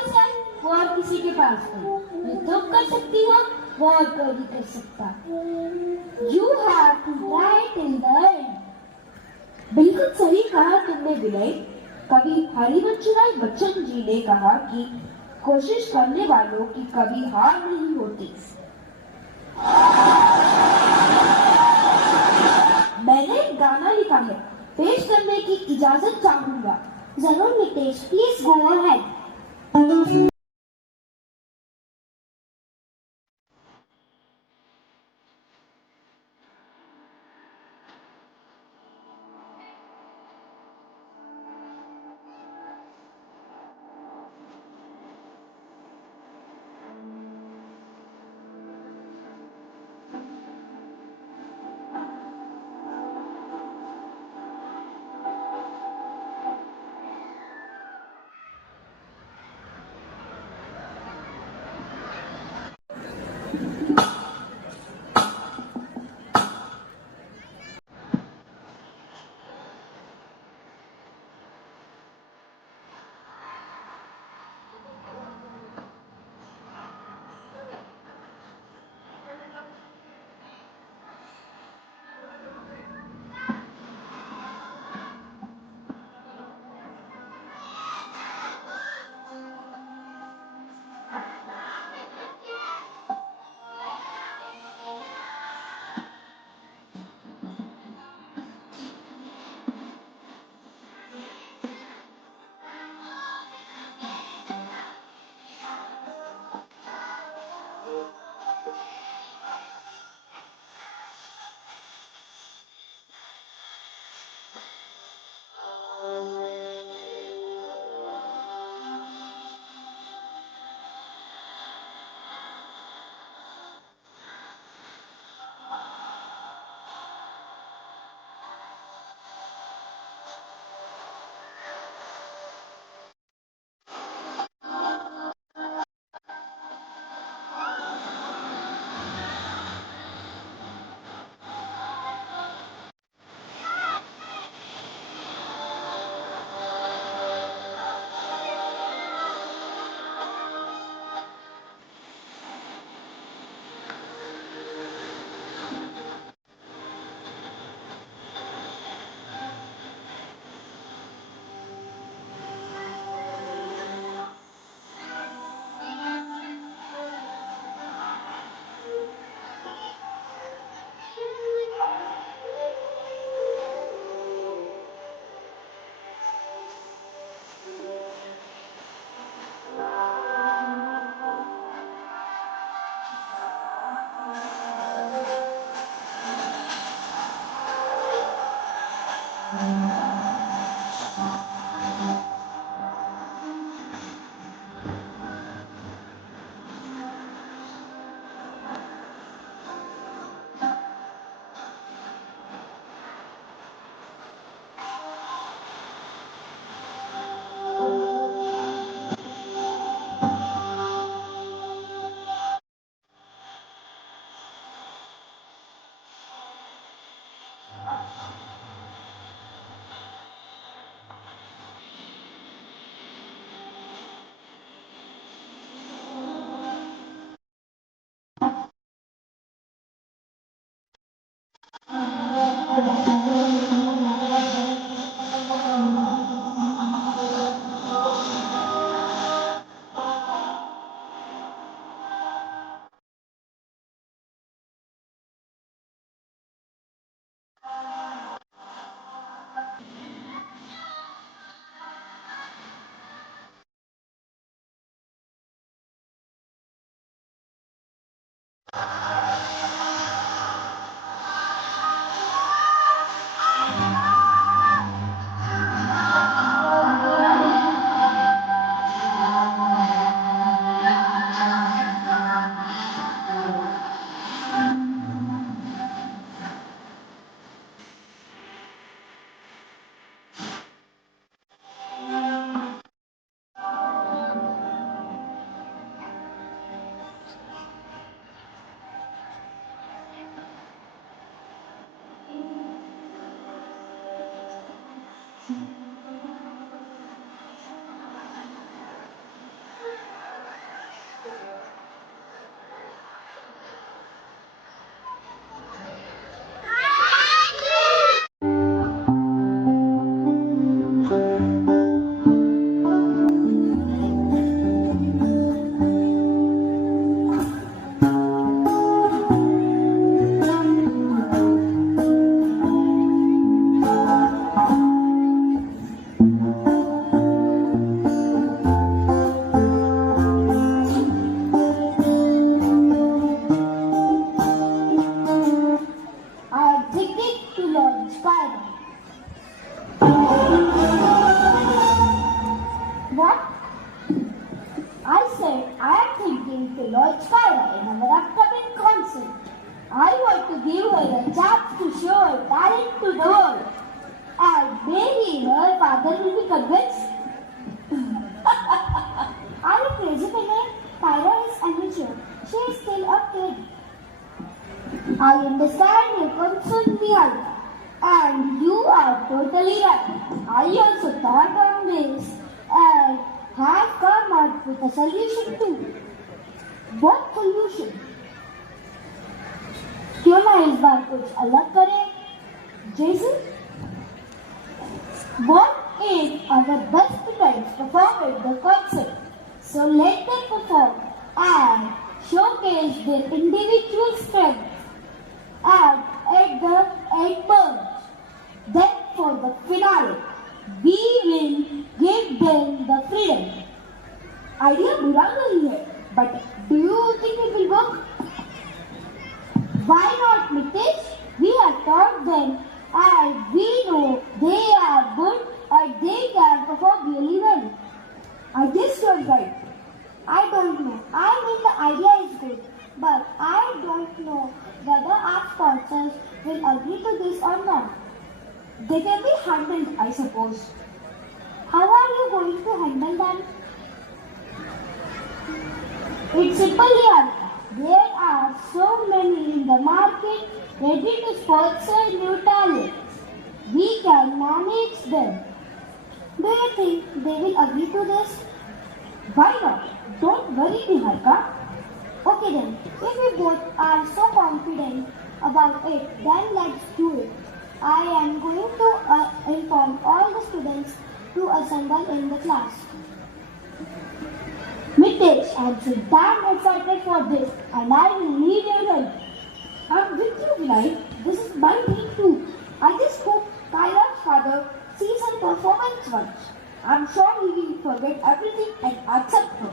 पास है वो और किसी के पास नहीं। जो तुम कर सकती हो वो और कोई नहीं कर सकता। You have to try till the end. बिल्कुल सही कहा तुमने विनय। कवि हरिवंशराय बच्चन जी ने कहा कि कोशिश करने वालों की कभी हार नहीं होती। मैंने एक गाना लिखा है, पेश करने की इजाजत चाहूंगा। जरूर Nitesh, please go ahead. going to launch Kyra in our upcoming concert. I want to give her a chance to show her talent to the world. And maybe her father will be convinced. Are you crazy, Vinay? Kyra is immature. She is still a kid. I understand your concern, Niharika. And you are totally right. I also thought on this and have come up with a solution too. What solution? क्यों ना इस बार कुछ अलग करें? जैसे? What if our best friends perform at the concert? So let them perform and showcase their individual strengths. And at the end burst. Then for the finale, we will give them the freedom. Idea बुरा नहीं है, but do you think it will work? Why not, Mitesh? We have taught them and we know they are good and they can perform really well. I guess you're right. I don't know. I mean the idea is good, but I don't know whether our sponsors will agree to this or not. They can be handled, I suppose. How are you going to handle them? It's simple here. There are so many in the market ready to sponsor new talents. We can manage them. Do you think they will agree to this? Why not? Don't worry, Niharika. Okay then, if we both are so confident about it, then let's do it. I am going to inform all the students to assemble in the class. Mitesh, I'm so damn excited for this and I will need your help. I'm with you, Vinay. This is my dream too. I just hope Kyra's father sees her performance once. I'm sure he will forget everything and accept her.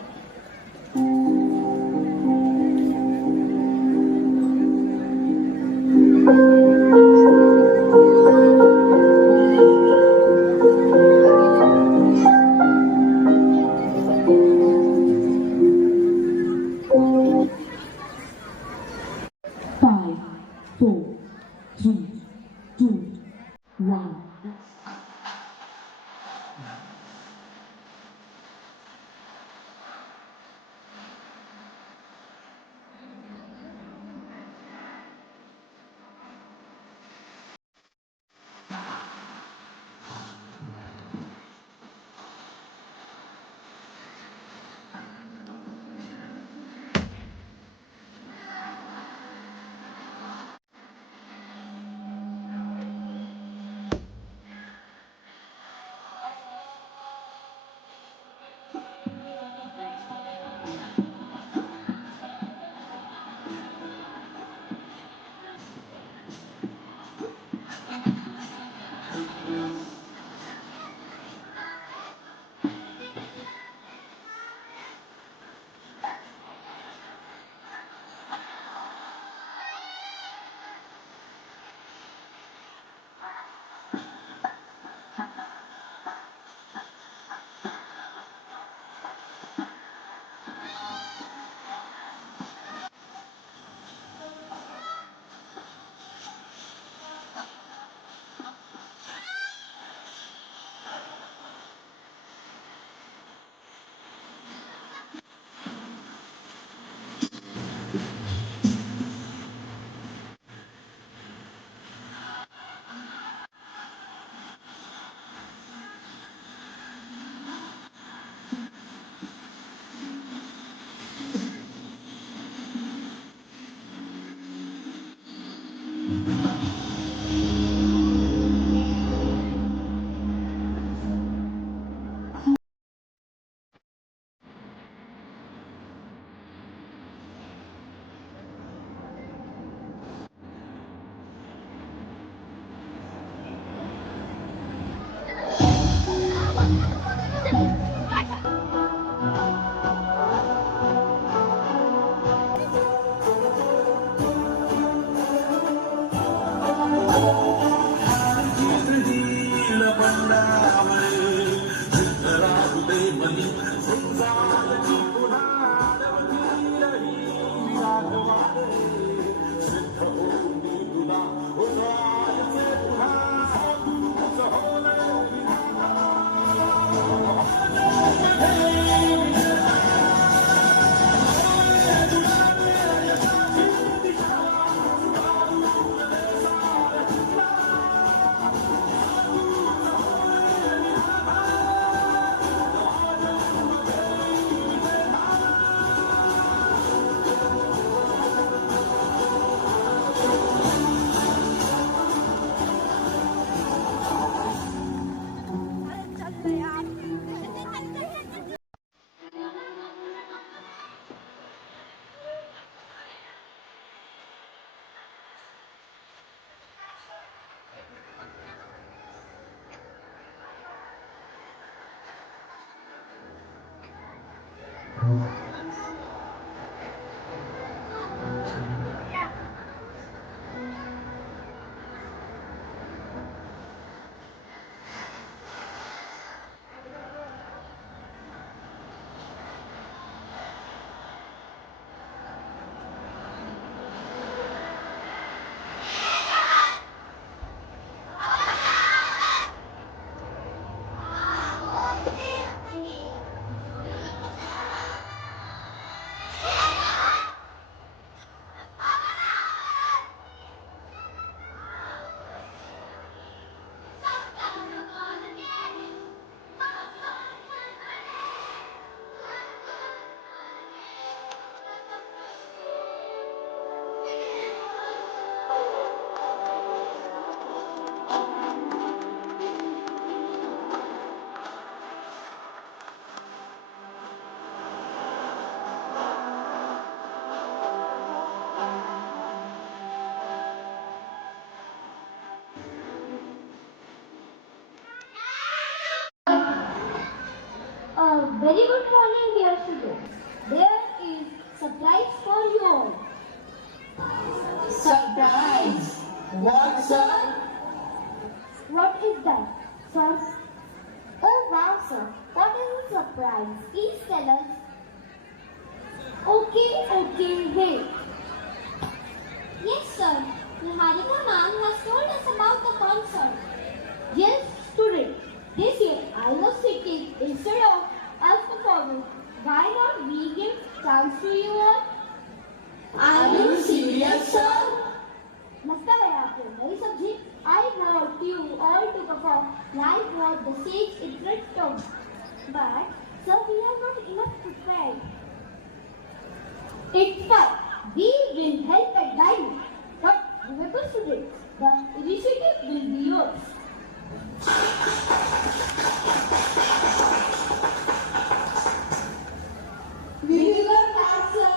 Very good morning, dear students. There is surprise for you all. Surprise! What, sir? What is that, sir? Oh wow, sir. What is a surprise? Please tell us. Okay, wait. Yes, sir. Niharika ma'am has told us about the concert. Yes, student. This year I was sitting instead of us performing. Why not we give chance to you all? Are you serious, sir? लगता है आपको नहीं समझी? I want you all to perform like what the stage interest of. But sir, we are not enough prepared. It's fine. We will help and guide you. But remember, students, the initiative will be yours. We will work hard, sir.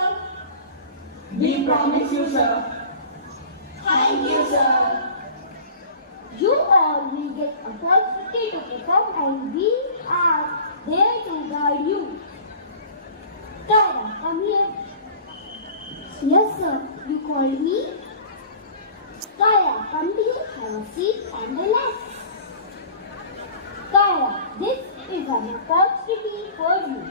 We promise you, sir. Thank you, sir. You all will get a opportunity to perform and we are there to guide you. Tyra, come here. Yes, sir. You called me? Tyra, come here, have a seat and relax. Tyra, this is an opportunity for you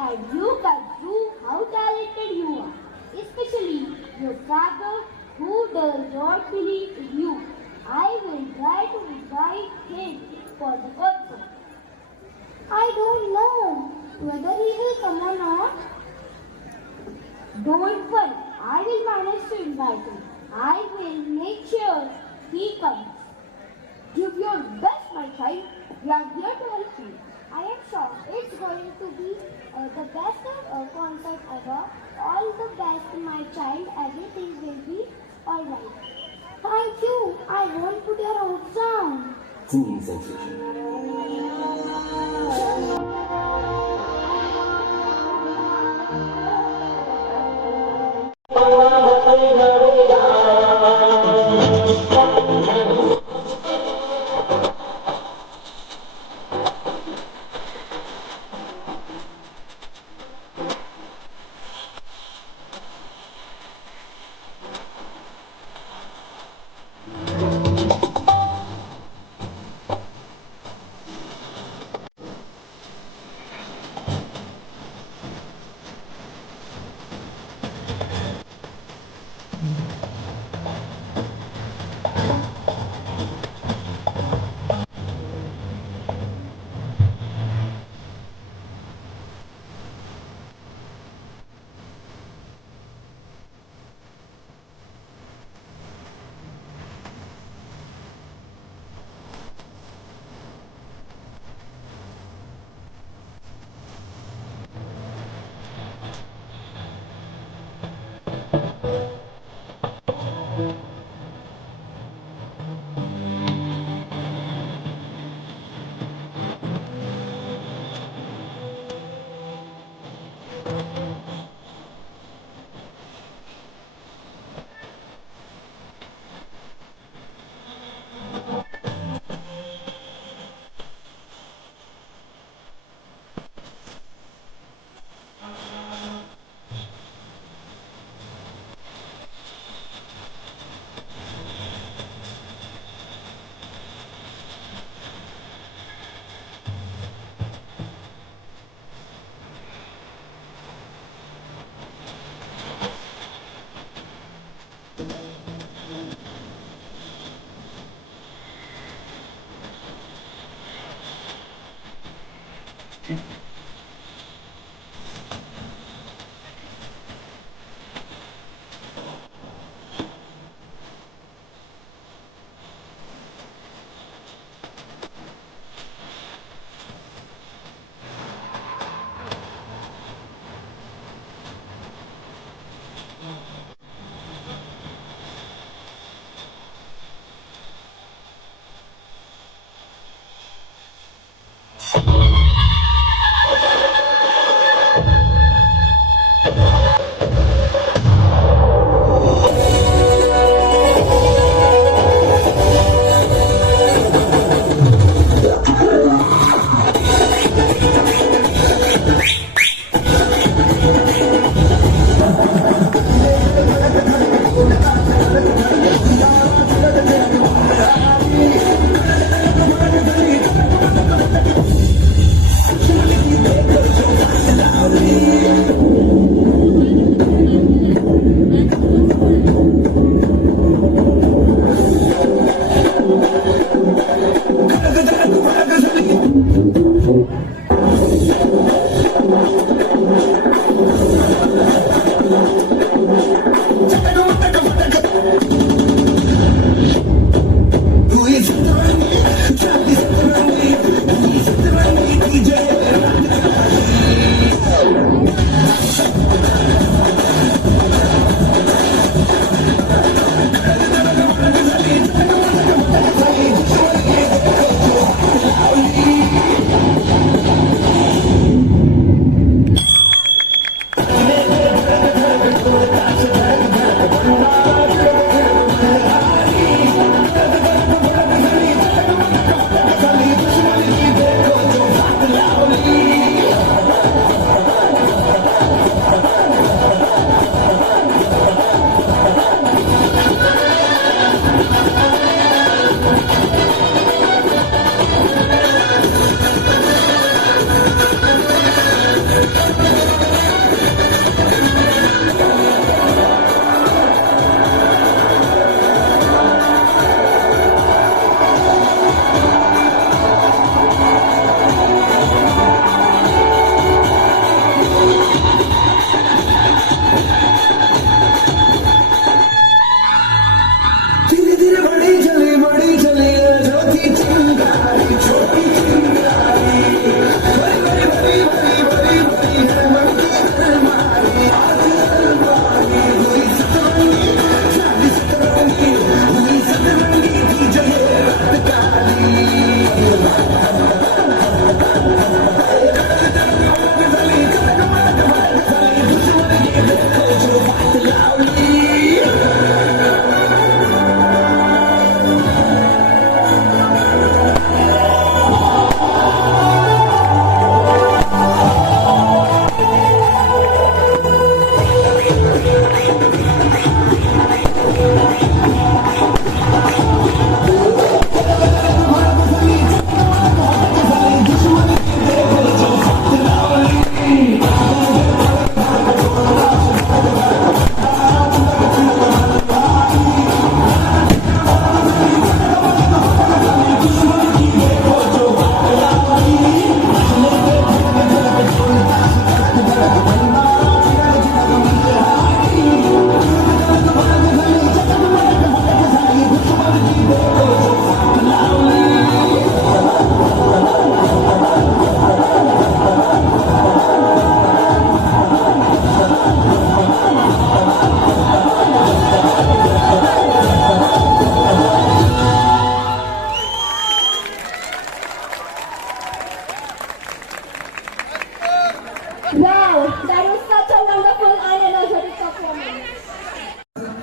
and you can prove how talented you are. Especially your father who does not believe in you. I will try to guide him for the concert. I don't know whether he will come or not. Don't worry, I will manage to invite him. I will make sure he comes. Give your best, my child. We are here to help you. I am sure it's going to be the best concert ever. All the best, my child. Everything will be alright. Thank you. I won't put your hopes down. Singing sensation.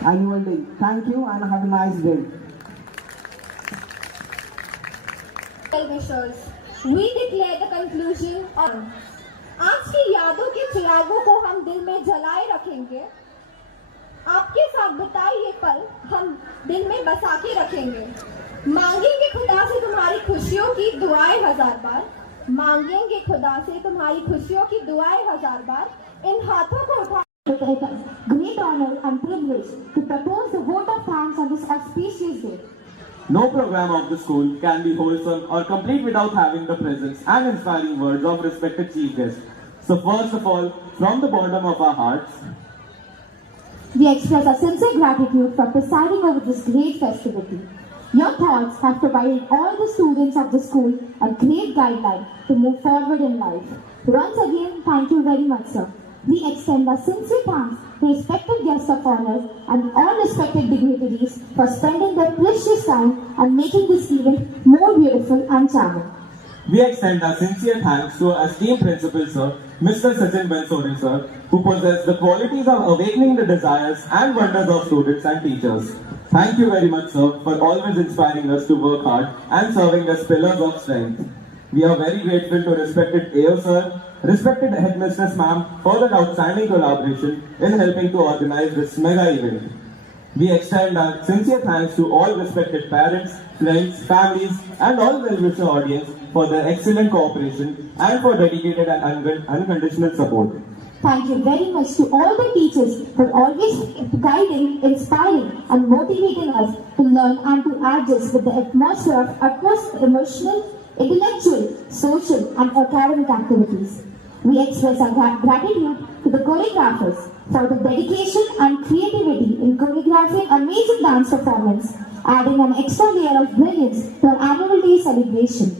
annual day. Thank you and have a nice day. Well-wishers, we declare the conclusion on आज की यादों के चिरागों को हम दिल में जलाए रखेंगे। आपके साथ बिताए ये पल हम दिल में बसा के रखेंगे। मांगेंगे खुदा से तुम्हारी खुशियों की दुआएं 1000 बार। मांगेंगे खुदा से तुम्हारी खुशियों की दुआएं 1000 बार। इन हाथों को उठा It is a great honor and privilege to propose the vote of thanks on this auspicious day. No program of the school can be wholesome or complete without having the presence and inspiring words of respected chief guests. So first of all, from the bottom of our hearts, We express our sincere gratitude for presiding over this great festivity. Your thoughts have provided all the students of the school a great guideline to move forward in life. Once again, thank you very much, sir. We extend our sincere thanks to respected guests of honor and all respected dignitaries for spending their precious time and making this event more beautiful and charming. we extend our sincere thanks to our esteemed principal sir, Mr. Sachin Bensode sir, who possess the qualities of awakening the desires and wonders of students and teachers. Thank you very much sir for always inspiring us to work hard and serving as pillars of strength. We are very grateful to respected AO sir, respected headmistress ma'am for their outstanding collaboration in helping to organize this mega event. We extend our sincere thanks to all respected parents, friends, families and all well-wisher audience for their excellent cooperation and for dedicated and unconditional support. Thank you very much to all the teachers for always guiding, inspiring and motivating us to learn and to adjust with the atmosphere of utmost emotional, intellectual, social and academic activities. We express our gratitude to the choreographers for the dedication and creativity in choreographing amazing dance performance, adding an extra layer of brilliance to our annual day celebration.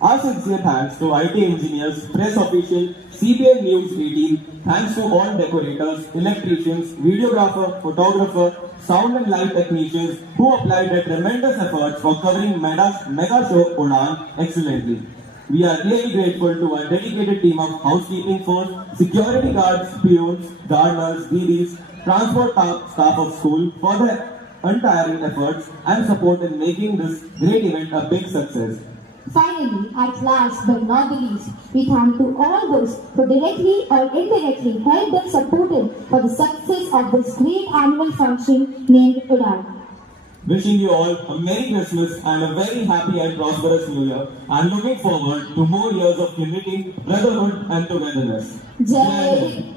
Our sincere thanks to IT engineers, press official, CBN News 18, thanks to all decorators, electricians, videographer, photographer, sound and light technicians who applied their tremendous efforts for covering mega show Udan excellently. We are really grateful to our dedicated team of housekeeping force, security guards, peons, gardeners, DDs, transport staff of school for their untiring efforts and support in making this great event a big success. Finally, at last but not the least, we thank to all those who directly or indirectly helped and supported for the success of this great annual function named Udan. Wishing you all a Merry Christmas and a very happy and prosperous New Year, and looking forward to more years of unity, brotherhood and togetherness. Jai Hind.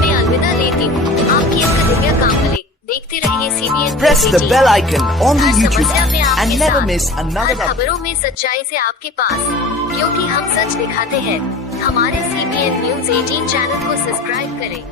मैं अलविदा लेती हूँ। आपकी academia कामले देखते रहिए CBN Press the bell icon on the her YouTube समस्या में app आपके and never साथ। miss another हर update. खबरों में सच्चाई से आपके पास, क्योंकि हम सच दिखाते हैं। हमारे CBN News 18 चैनल को सब्सक्राइब करें।